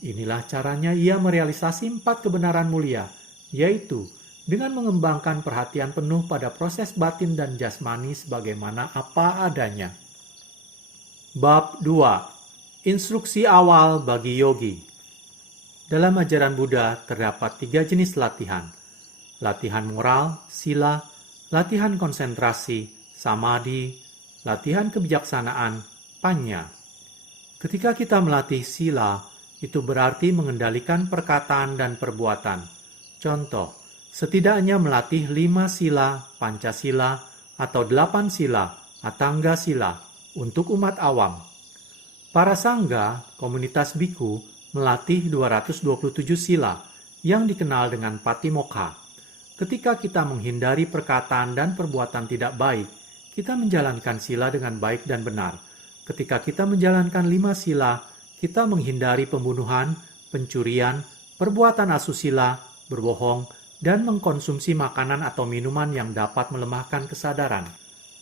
Inilah caranya ia merealisasi 4 kebenaran mulia, yaitu dengan mengembangkan perhatian penuh pada proses batin dan jasmani sebagaimana apa adanya. Bab 2. Instruksi awal bagi yogi. Dalam ajaran Buddha terdapat 3 jenis latihan. Latihan moral, sila, latihan konsentrasi, samadhi, latihan kebijaksanaan, panya. Ketika kita melatih sila, itu berarti mengendalikan perkataan dan perbuatan. Contoh, setidaknya melatih 5 sila, pancasila, atau 8 sila, atangga sila, untuk umat awam. Para sangga, komunitas biku, melatih 227 sila yang dikenal dengan patimokkha. Ketika kita menghindari perkataan dan perbuatan tidak baik, kita menjalankan sila dengan baik dan benar. Ketika kita menjalankan 5 sila, kita menghindari pembunuhan, pencurian, perbuatan asusila, berbohong, dan mengkonsumsi makanan atau minuman yang dapat melemahkan kesadaran.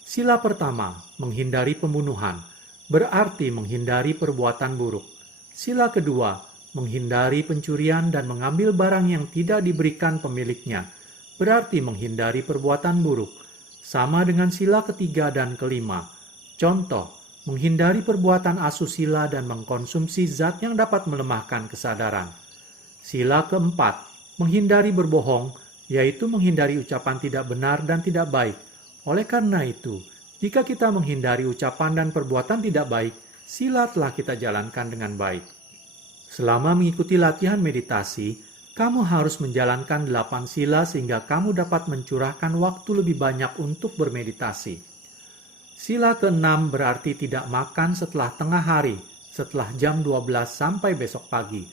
Sila pertama, menghindari pembunuhan, berarti menghindari perbuatan buruk. Sila kedua, menghindari pencurian dan mengambil barang yang tidak diberikan pemiliknya, berarti menghindari perbuatan buruk. Sama dengan sila ketiga dan kelima. Contoh, menghindari perbuatan asusila dan mengkonsumsi zat yang dapat melemahkan kesadaran. Sila keempat, menghindari berbohong, yaitu menghindari ucapan tidak benar dan tidak baik. Oleh karena itu, jika kita menghindari ucapan dan perbuatan tidak baik, sila telah kita jalankan dengan baik. Selama mengikuti latihan meditasi, kamu harus menjalankan 8 sila sehingga kamu dapat mencurahkan waktu lebih banyak untuk bermeditasi. Sila ke-6 berarti tidak makan setelah tengah hari, setelah jam 12 sampai besok pagi.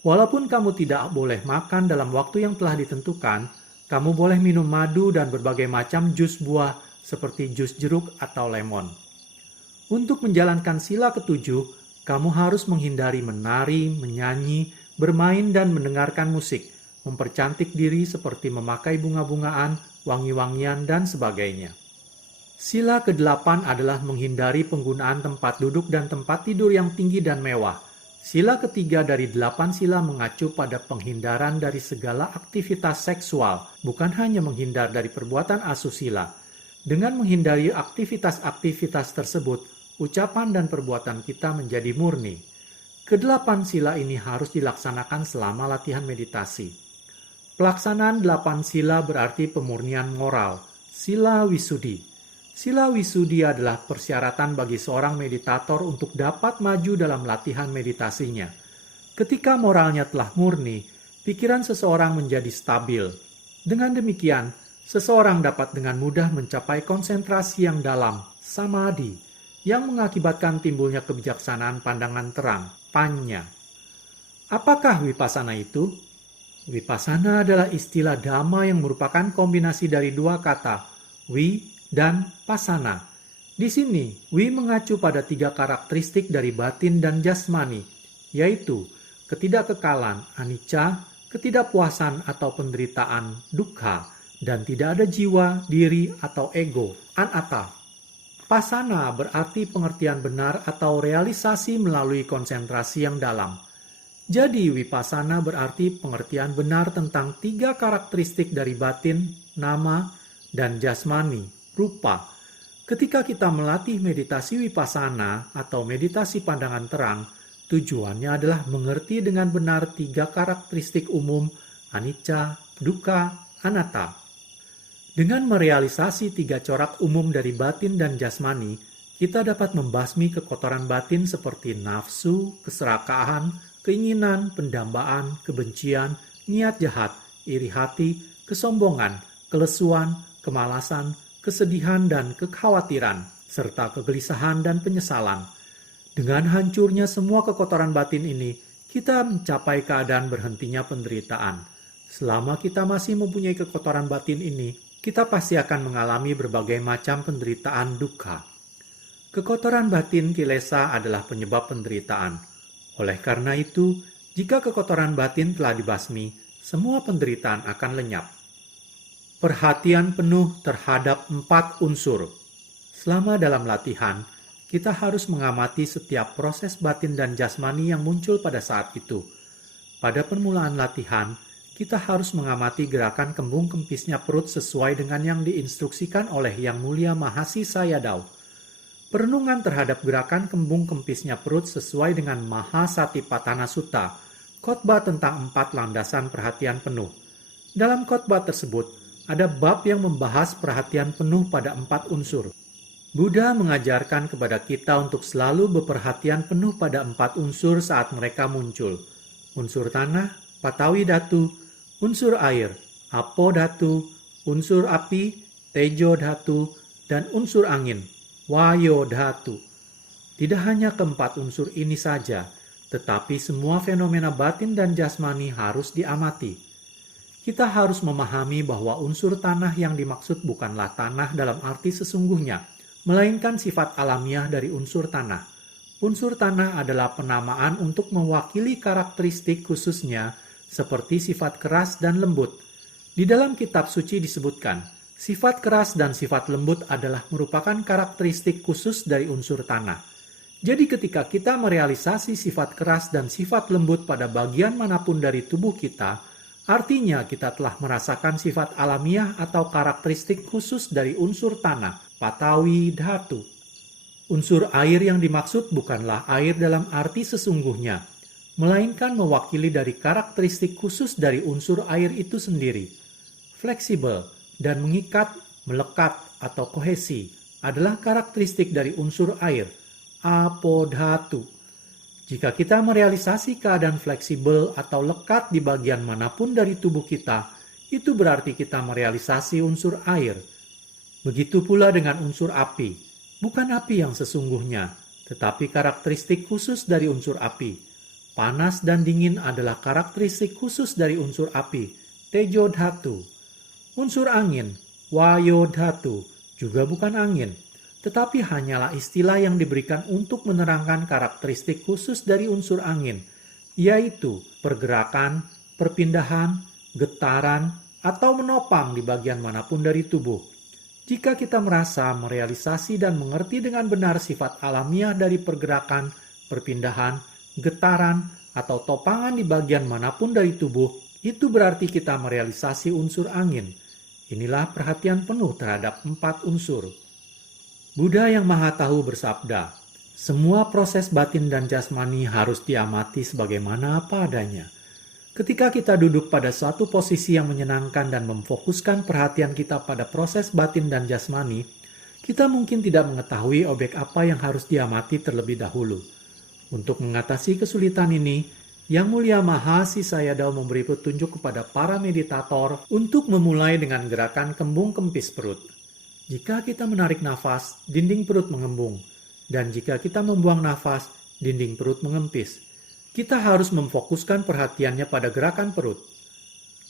Walaupun kamu tidak boleh makan dalam waktu yang telah ditentukan, kamu boleh minum madu dan berbagai macam jus buah seperti jus jeruk atau lemon. Untuk menjalankan sila ke-7, kamu harus menghindari menari, menyanyi, bermain dan mendengarkan musik, mempercantik diri seperti memakai bunga-bungaan, wangi-wangian, dan sebagainya. Sila ke-8 adalah menghindari penggunaan tempat duduk dan tempat tidur yang tinggi dan mewah. Sila ke-3 dari 8 sila mengacu pada penghindaran dari segala aktivitas seksual, bukan hanya menghindar dari perbuatan asusila. Dengan menghindari aktivitas-aktivitas tersebut, ucapan dan perbuatan kita menjadi murni. Ke-8 sila ini harus dilaksanakan selama latihan meditasi. Pelaksanaan 8 sila berarti pemurnian moral. Sila Wisudi. Sila Wisudi adalah persyaratan bagi seorang meditator untuk dapat maju dalam latihan meditasinya. Ketika moralnya telah murni, pikiran seseorang menjadi stabil. Dengan demikian, seseorang dapat dengan mudah mencapai konsentrasi yang dalam, samadhi, yang mengakibatkan timbulnya kebijaksanaan pandangan terang, panya. Apakah vipassana itu? Vipassana adalah istilah dhamma yang merupakan kombinasi dari dua kata, wi dan passana. Di sini, wi mengacu pada 3 karakteristik dari batin dan jasmani, yaitu ketidakkekalan, anicca, ketidakpuasan atau penderitaan, dukkha, dan tidak ada jiwa, diri, atau ego, anatta. Pasana berarti pengertian benar atau realisasi melalui konsentrasi yang dalam. Jadi vipassana berarti pengertian benar tentang 3 karakteristik dari batin, nama, dan jasmani, rupa. Ketika kita melatih meditasi vipassana atau meditasi pandangan terang, tujuannya adalah mengerti dengan benar 3 karakteristik umum, anicca, dukkha, anatta. Dengan merealisasi 3 corak umum dari batin dan jasmani, kita dapat membasmi kekotoran batin seperti nafsu, keserakahan, keinginan, pendambaan, kebencian, niat jahat, iri hati, kesombongan, kelesuan, kemalasan, kesedihan dan kekhawatiran, serta kegelisahan dan penyesalan. Dengan hancurnya semua kekotoran batin ini, kita mencapai keadaan berhentinya penderitaan. Selama kita masih mempunyai kekotoran batin ini, kita pasti akan mengalami berbagai macam penderitaan dukkha. Kekotoran batin kilesa adalah penyebab penderitaan. Oleh karena itu, jika kekotoran batin telah dibasmi, semua penderitaan akan lenyap. Perhatian penuh terhadap 4 unsur. Selama dalam latihan, kita harus mengamati setiap proses batin dan jasmani yang muncul pada saat itu. Pada permulaan latihan, kita harus mengamati gerakan kembung kempisnya perut sesuai dengan yang diinstruksikan oleh Yang Mulia Mahasi Sayadaw. Perenungan terhadap gerakan kembung kempisnya perut sesuai dengan Mahasatipatthana Sutta, khotbah tentang 4 landasan perhatian penuh. Dalam khotbah tersebut, ada bab yang membahas perhatian penuh pada 4 unsur. Buddha mengajarkan kepada kita untuk selalu berperhatian penuh pada 4 unsur saat mereka muncul. Unsur tanah, patawi dhatu, unsur air, apo dhatu, unsur api, tejo dhatu, dan unsur angin, wayo dhatu. Tidak hanya keempat unsur ini saja, tetapi semua fenomena batin dan jasmani harus diamati. Kita harus memahami bahwa unsur tanah yang dimaksud bukanlah tanah dalam arti sesungguhnya, melainkan sifat alamiah dari unsur tanah. Unsur tanah adalah penamaan untuk mewakili karakteristik khususnya seperti sifat keras dan lembut. Di dalam kitab suci disebutkan, sifat keras dan sifat lembut adalah merupakan karakteristik khusus dari unsur tanah. Jadi ketika kita merealisasi sifat keras dan sifat lembut pada bagian manapun dari tubuh kita, artinya kita telah merasakan sifat alamiah atau karakteristik khusus dari unsur tanah, patawi dhatu. Unsur air yang dimaksud bukanlah air dalam arti sesungguhnya, melainkan mewakili dari karakteristik khusus dari unsur air itu sendiri. Fleksibel dan mengikat, melekat, atau kohesi adalah karakteristik dari unsur air, apodhatu. Jika kita merealisasi keadaan fleksibel atau lekat di bagian manapun dari tubuh kita, itu berarti kita merealisasi unsur air. Begitu pula dengan unsur api. Bukan api yang sesungguhnya, tetapi karakteristik khusus dari unsur api. Panas dan dingin adalah karakteristik khusus dari unsur api, tejo dhatu. Unsur angin, wayo dhatu, juga bukan angin, tetapi hanyalah istilah yang diberikan untuk menerangkan karakteristik khusus dari unsur angin, yaitu pergerakan, perpindahan, getaran, atau menopang di bagian manapun dari tubuh. Jika kita merasa, merealisasi, dan mengerti dengan benar sifat alamiah dari pergerakan, perpindahan, getaran, atau topangan di bagian manapun dari tubuh, itu berarti kita merealisasi unsur angin. Inilah perhatian penuh terhadap 4 unsur. Buddha yang Maha Tahu bersabda, semua proses batin dan jasmani harus diamati sebagaimana apa adanya. Ketika kita duduk pada suatu posisi yang menyenangkan dan memfokuskan perhatian kita pada proses batin dan jasmani, kita mungkin tidak mengetahui objek apa yang harus diamati terlebih dahulu. Untuk mengatasi kesulitan ini, Yang Mulia Mahasi Sayadaw memberi petunjuk kepada para meditator untuk memulai dengan gerakan kembung kempis perut. Jika kita menarik nafas, dinding perut mengembung. Dan jika kita membuang nafas, dinding perut mengempis. Kita harus memfokuskan perhatiannya pada gerakan perut.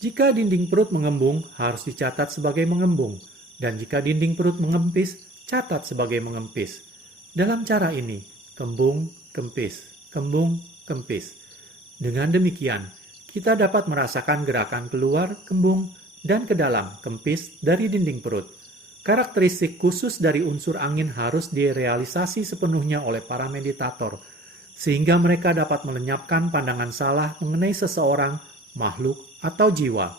Jika dinding perut mengembung, harus dicatat sebagai mengembung. Dan jika dinding perut mengempis, catat sebagai mengempis. Dalam cara ini, kembung, kempis, kembung, kempis. Dengan demikian, kita dapat merasakan gerakan keluar, kembung, dan ke dalam, kempis, dari dinding perut. Karakteristik khusus dari unsur angin harus direalisasi sepenuhnya oleh para meditator, sehingga mereka dapat melenyapkan pandangan salah mengenai seseorang, makhluk, atau jiwa.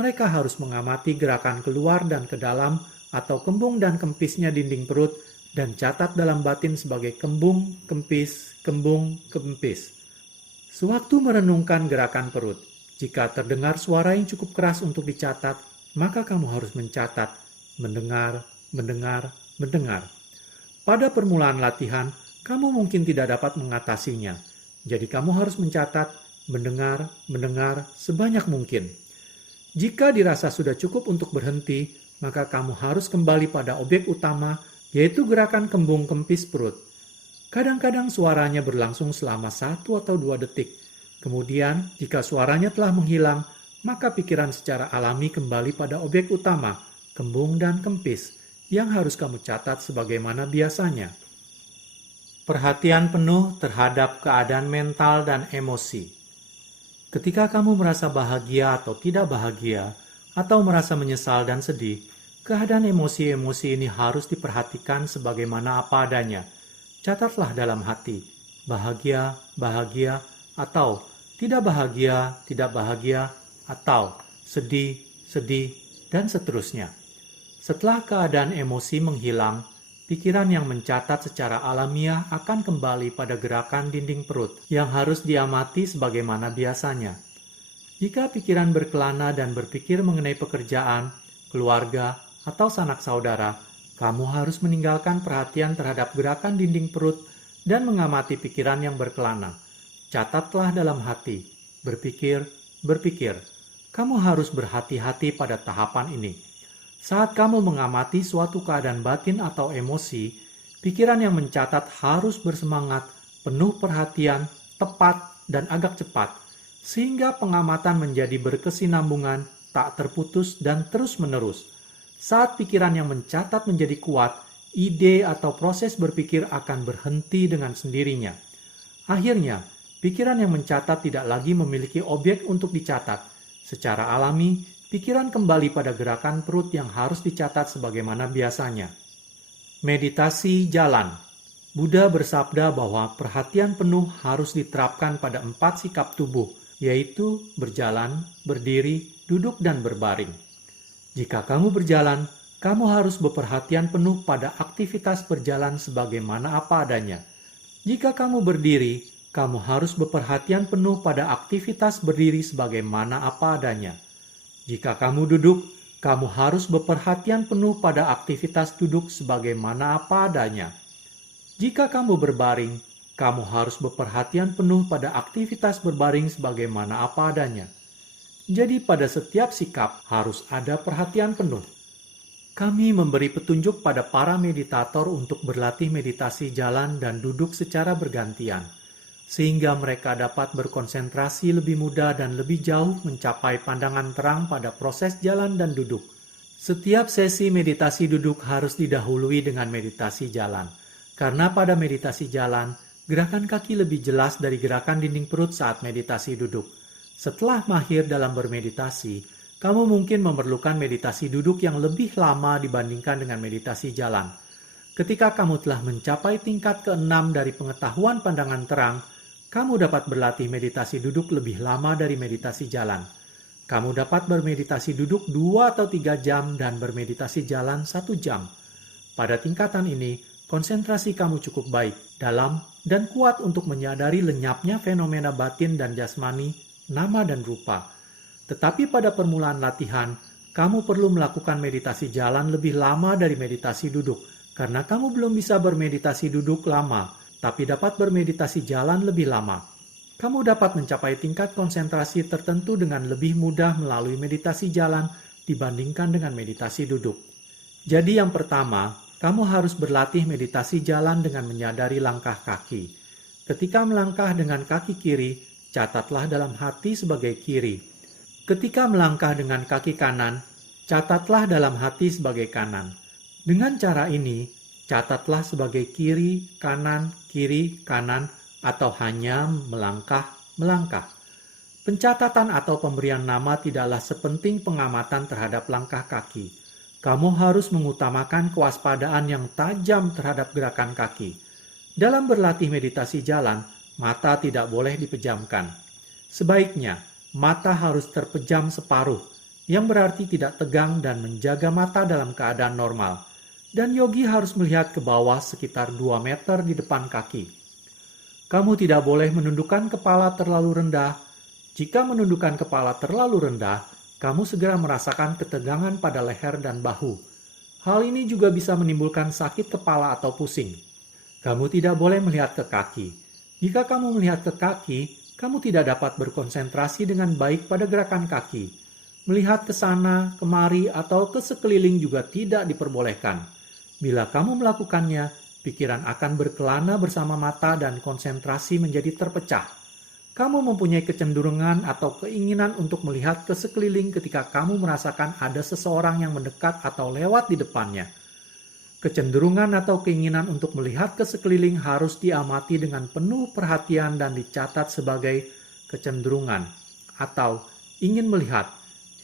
Mereka harus mengamati gerakan keluar dan ke dalam, atau kembung dan kempisnya dinding perut, dan catat dalam batin sebagai kembung, kempis, kembung, kempis. Sewaktu merenungkan gerakan perut, jika terdengar suara yang cukup keras untuk dicatat, maka kamu harus mencatat, mendengar, mendengar, mendengar. Pada permulaan latihan, kamu mungkin tidak dapat mengatasinya. Jadi kamu harus mencatat, mendengar, mendengar sebanyak mungkin. Jika dirasa sudah cukup untuk berhenti, maka kamu harus kembali pada objek utama, yaitu gerakan kembung kempis perut. Kadang-kadang suaranya berlangsung selama 1 atau 2 detik. Kemudian, jika suaranya telah menghilang, maka pikiran secara alami kembali pada objek utama, kembung dan kempis, yang harus kamu catat sebagaimana biasanya. Perhatian penuh terhadap keadaan mental dan emosi. Ketika kamu merasa bahagia atau tidak bahagia, atau merasa menyesal dan sedih, keadaan emosi-emosi ini harus diperhatikan sebagaimana apa adanya. Catatlah dalam hati, bahagia, bahagia, atau tidak bahagia, atau sedih, sedih, dan seterusnya. Setelah keadaan emosi menghilang, pikiran yang mencatat secara alamiah akan kembali pada gerakan dinding perut yang harus diamati sebagaimana biasanya. Jika pikiran berkelana dan berpikir mengenai pekerjaan, keluarga, atau sanak saudara, kamu harus meninggalkan perhatian terhadap gerakan dinding perut dan mengamati pikiran yang berkelana. Catatlah dalam hati, berpikir. Kamu harus berhati-hati pada tahapan ini. Saat kamu mengamati suatu keadaan batin atau emosi, pikiran yang mencatat harus bersemangat, penuh perhatian, tepat, dan agak cepat, sehingga pengamatan menjadi berkesinambungan, tak terputus, dan terus-menerus. Saat pikiran yang mencatat menjadi kuat, ide atau proses berpikir akan berhenti dengan sendirinya. Akhirnya, pikiran yang mencatat tidak lagi memiliki objek untuk dicatat. Secara alami, pikiran kembali pada gerakan perut yang harus dicatat sebagaimana biasanya. Meditasi jalan. Buddha bersabda bahwa perhatian penuh harus diterapkan pada 4 sikap tubuh, yaitu berjalan, berdiri, duduk, dan berbaring. Jika kamu berjalan, kamu harus berperhatian penuh pada aktivitas berjalan sebagaimana apa adanya. Jika kamu berdiri, kamu harus berperhatian penuh pada aktivitas berdiri sebagaimana apa adanya. Jika kamu duduk, kamu harus berperhatian penuh pada aktivitas duduk sebagaimana apa adanya. Jika kamu berbaring, Kamu harus berperhatian penuh pada aktivitas berbaring sebagaimana apa adanya. Jadi pada setiap sikap harus ada perhatian penuh. Kami memberi petunjuk pada para meditator untuk berlatih meditasi jalan dan duduk secara bergantian, sehingga mereka dapat berkonsentrasi lebih mudah dan lebih jauh mencapai pandangan terang pada proses jalan dan duduk. Setiap sesi meditasi duduk harus didahului dengan meditasi jalan, karena pada meditasi jalan, gerakan kaki lebih jelas dari gerakan dinding perut saat meditasi duduk. Setelah mahir dalam bermeditasi, kamu mungkin memerlukan meditasi duduk yang lebih lama dibandingkan dengan meditasi jalan. Ketika kamu telah mencapai tingkat ke-6 dari pengetahuan pandangan terang, kamu dapat berlatih meditasi duduk lebih lama dari meditasi jalan. Kamu dapat bermeditasi duduk 2 atau 3 jam dan bermeditasi jalan 1 jam. Pada tingkatan ini, konsentrasi kamu cukup baik, dalam, dan kuat untuk menyadari lenyapnya fenomena batin dan jasmani, nama dan rupa. Tetapi pada permulaan latihan, kamu perlu melakukan meditasi jalan lebih lama dari meditasi duduk, karena kamu belum bisa bermeditasi duduk lama, tapi dapat bermeditasi jalan lebih lama. Kamu dapat mencapai tingkat konsentrasi tertentu dengan lebih mudah melalui meditasi jalan dibandingkan dengan meditasi duduk. Jadi yang pertama, kamu harus berlatih meditasi jalan dengan menyadari langkah kaki. Ketika melangkah dengan kaki kiri, catatlah dalam hati sebagai kiri. Ketika melangkah dengan kaki kanan, catatlah dalam hati sebagai kanan. Dengan cara ini, catatlah sebagai kiri, kanan, atau hanya melangkah. Pencatatan atau pemberian nama tidaklah sepenting pengamatan terhadap langkah kaki. Kamu harus mengutamakan kewaspadaan yang tajam terhadap gerakan kaki. Dalam berlatih meditasi jalan, mata tidak boleh dipejamkan. Sebaiknya, mata harus terpejam separuh, yang berarti tidak tegang dan menjaga mata dalam keadaan normal. Dan yogi harus melihat ke bawah sekitar 2 meter di depan kaki. Kamu tidak boleh menundukkan kepala terlalu rendah. Jika menundukkan kepala terlalu rendah, kamu segera merasakan ketegangan pada leher dan bahu. Hal ini juga bisa menimbulkan sakit kepala atau pusing. Kamu tidak boleh melihat ke kaki. Jika kamu melihat ke kaki, kamu tidak dapat berkonsentrasi dengan baik pada gerakan kaki. Melihat ke sana, kemari, atau ke sekeliling juga tidak diperbolehkan. Bila kamu melakukannya, pikiran akan berkelana bersama mata dan konsentrasi menjadi terpecah. Kamu mempunyai kecenderungan atau keinginan untuk melihat ke sekeliling ketika kamu merasakan ada seseorang yang mendekat atau lewat di depannya. Kecenderungan atau keinginan untuk melihat ke sekeliling harus diamati dengan penuh perhatian dan dicatat sebagai kecenderungan atau ingin melihat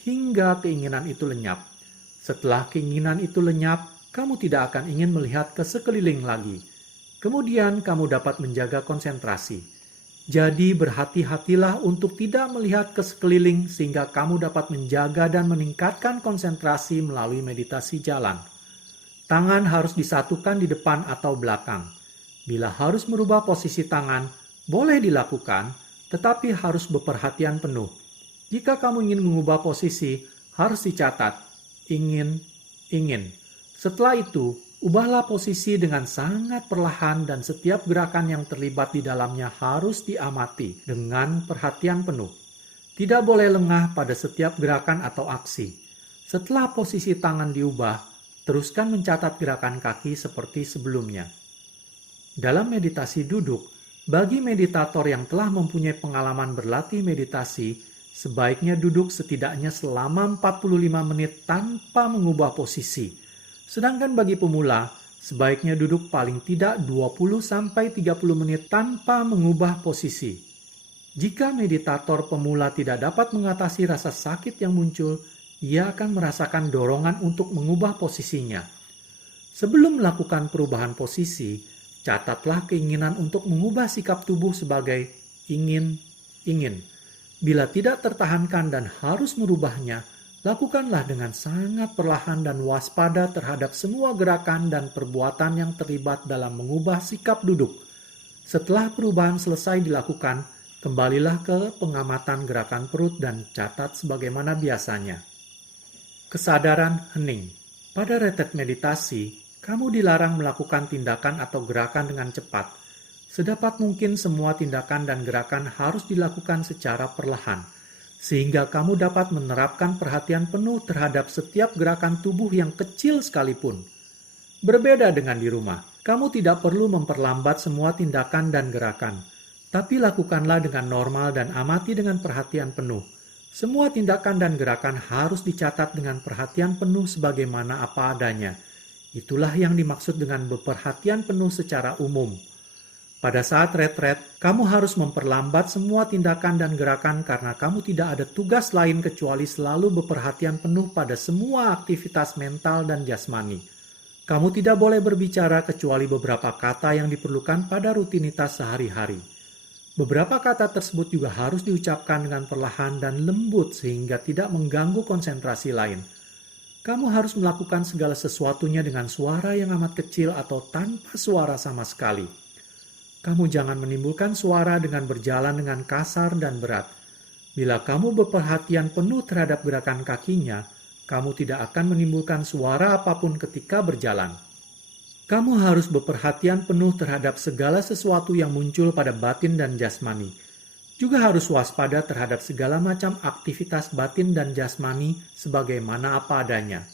hingga keinginan itu lenyap. Setelah keinginan itu lenyap, kamu tidak akan ingin melihat ke sekeliling lagi. Kemudian kamu dapat menjaga konsentrasi. Jadi berhati-hatilah untuk tidak melihat ke sekeliling sehingga kamu dapat menjaga dan meningkatkan konsentrasi melalui meditasi jalan. Tangan harus disatukan di depan atau belakang. Bila harus merubah posisi tangan, boleh dilakukan, tetapi harus berperhatian penuh. Jika kamu ingin mengubah posisi, harus dicatat, ingin. Setelah itu, ubahlah posisi dengan sangat perlahan dan setiap gerakan yang terlibat di dalamnya harus diamati dengan perhatian penuh. Tidak boleh lengah pada setiap gerakan atau aksi. Setelah posisi tangan diubah, teruskan mencatat gerakan kaki seperti sebelumnya. Dalam meditasi duduk, bagi meditator yang telah mempunyai pengalaman berlatih meditasi, sebaiknya duduk setidaknya selama 45 menit tanpa mengubah posisi. Sedangkan bagi pemula, sebaiknya duduk paling tidak 20-30 menit tanpa mengubah posisi. Jika meditator pemula tidak dapat mengatasi rasa sakit yang muncul, ia akan merasakan dorongan untuk mengubah posisinya. Sebelum melakukan perubahan posisi, catatlah keinginan untuk mengubah sikap tubuh sebagai ingin. Bila tidak tertahankan dan harus merubahnya, lakukanlah dengan sangat perlahan dan waspada terhadap semua gerakan dan perbuatan yang terlibat dalam mengubah sikap duduk. Setelah perubahan selesai dilakukan, kembalilah ke pengamatan gerakan perut dan catat sebagaimana biasanya. Kesadaran hening. Pada retret meditasi, kamu dilarang melakukan tindakan atau gerakan dengan cepat. Sedapat mungkin semua tindakan dan gerakan harus dilakukan secara perlahan, sehingga kamu dapat menerapkan perhatian penuh terhadap setiap gerakan tubuh yang kecil sekalipun. Berbeda dengan di rumah, kamu tidak perlu memperlambat semua tindakan dan gerakan, tapi lakukanlah dengan normal dan amati dengan perhatian penuh. Semua tindakan dan gerakan harus dicatat dengan perhatian penuh sebagaimana apa adanya. Itulah yang dimaksud dengan beperhatian penuh secara umum. Pada saat retret, kamu harus memperlambat semua tindakan dan gerakan karena kamu tidak ada tugas lain kecuali selalu beperhatian penuh pada semua aktivitas mental dan jasmani. Kamu tidak boleh berbicara kecuali beberapa kata yang diperlukan pada rutinitas sehari-hari. Beberapa kata tersebut juga harus diucapkan dengan perlahan dan lembut sehingga tidak mengganggu konsentrasi lain. Kamu harus melakukan segala sesuatunya dengan suara yang amat kecil atau tanpa suara sama sekali. Kamu jangan menimbulkan suara dengan berjalan dengan kasar dan berat. Bila kamu beperhatian penuh terhadap gerakan kakinya, kamu tidak akan menimbulkan suara apapun ketika berjalan. Kamu harus beperhatian penuh terhadap segala sesuatu yang muncul pada batin dan jasmani. Juga harus waspada terhadap segala macam aktivitas batin dan jasmani sebagaimana apa adanya.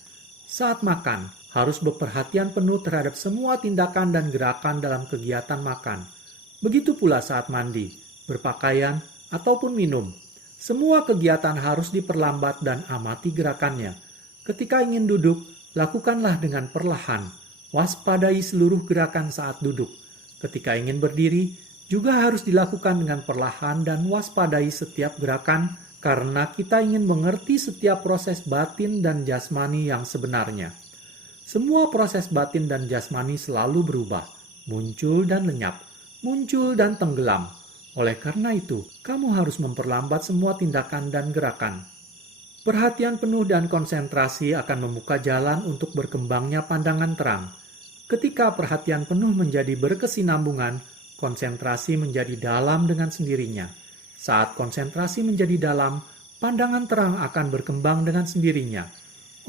Saat makan, harus beperhatian penuh terhadap semua tindakan dan gerakan dalam kegiatan makan. Begitu pula saat mandi, berpakaian, ataupun minum. Semua kegiatan harus diperlambat dan amati gerakannya. Ketika ingin duduk, lakukanlah dengan perlahan. Waspadai seluruh gerakan saat duduk. Ketika ingin berdiri, juga harus dilakukan dengan perlahan dan waspadai setiap gerakan karena kita ingin mengerti setiap proses batin dan jasmani yang sebenarnya. Semua proses batin dan jasmani selalu berubah, muncul dan lenyap, muncul dan tenggelam. Oleh karena itu, kamu harus memperlambat semua tindakan dan gerakan. Perhatian penuh dan konsentrasi akan membuka jalan untuk berkembangnya pandangan terang. Ketika perhatian penuh menjadi berkesinambungan, konsentrasi menjadi dalam dengan sendirinya. Saat konsentrasi menjadi dalam, pandangan terang akan berkembang dengan sendirinya.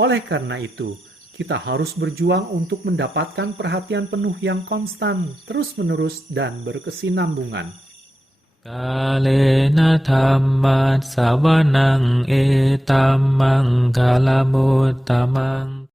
Oleh karena itu, kita harus berjuang untuk mendapatkan perhatian penuh yang konstan, terus-menerus, dan berkesinambungan. Kalena dhamma savanang etamang kalamutamang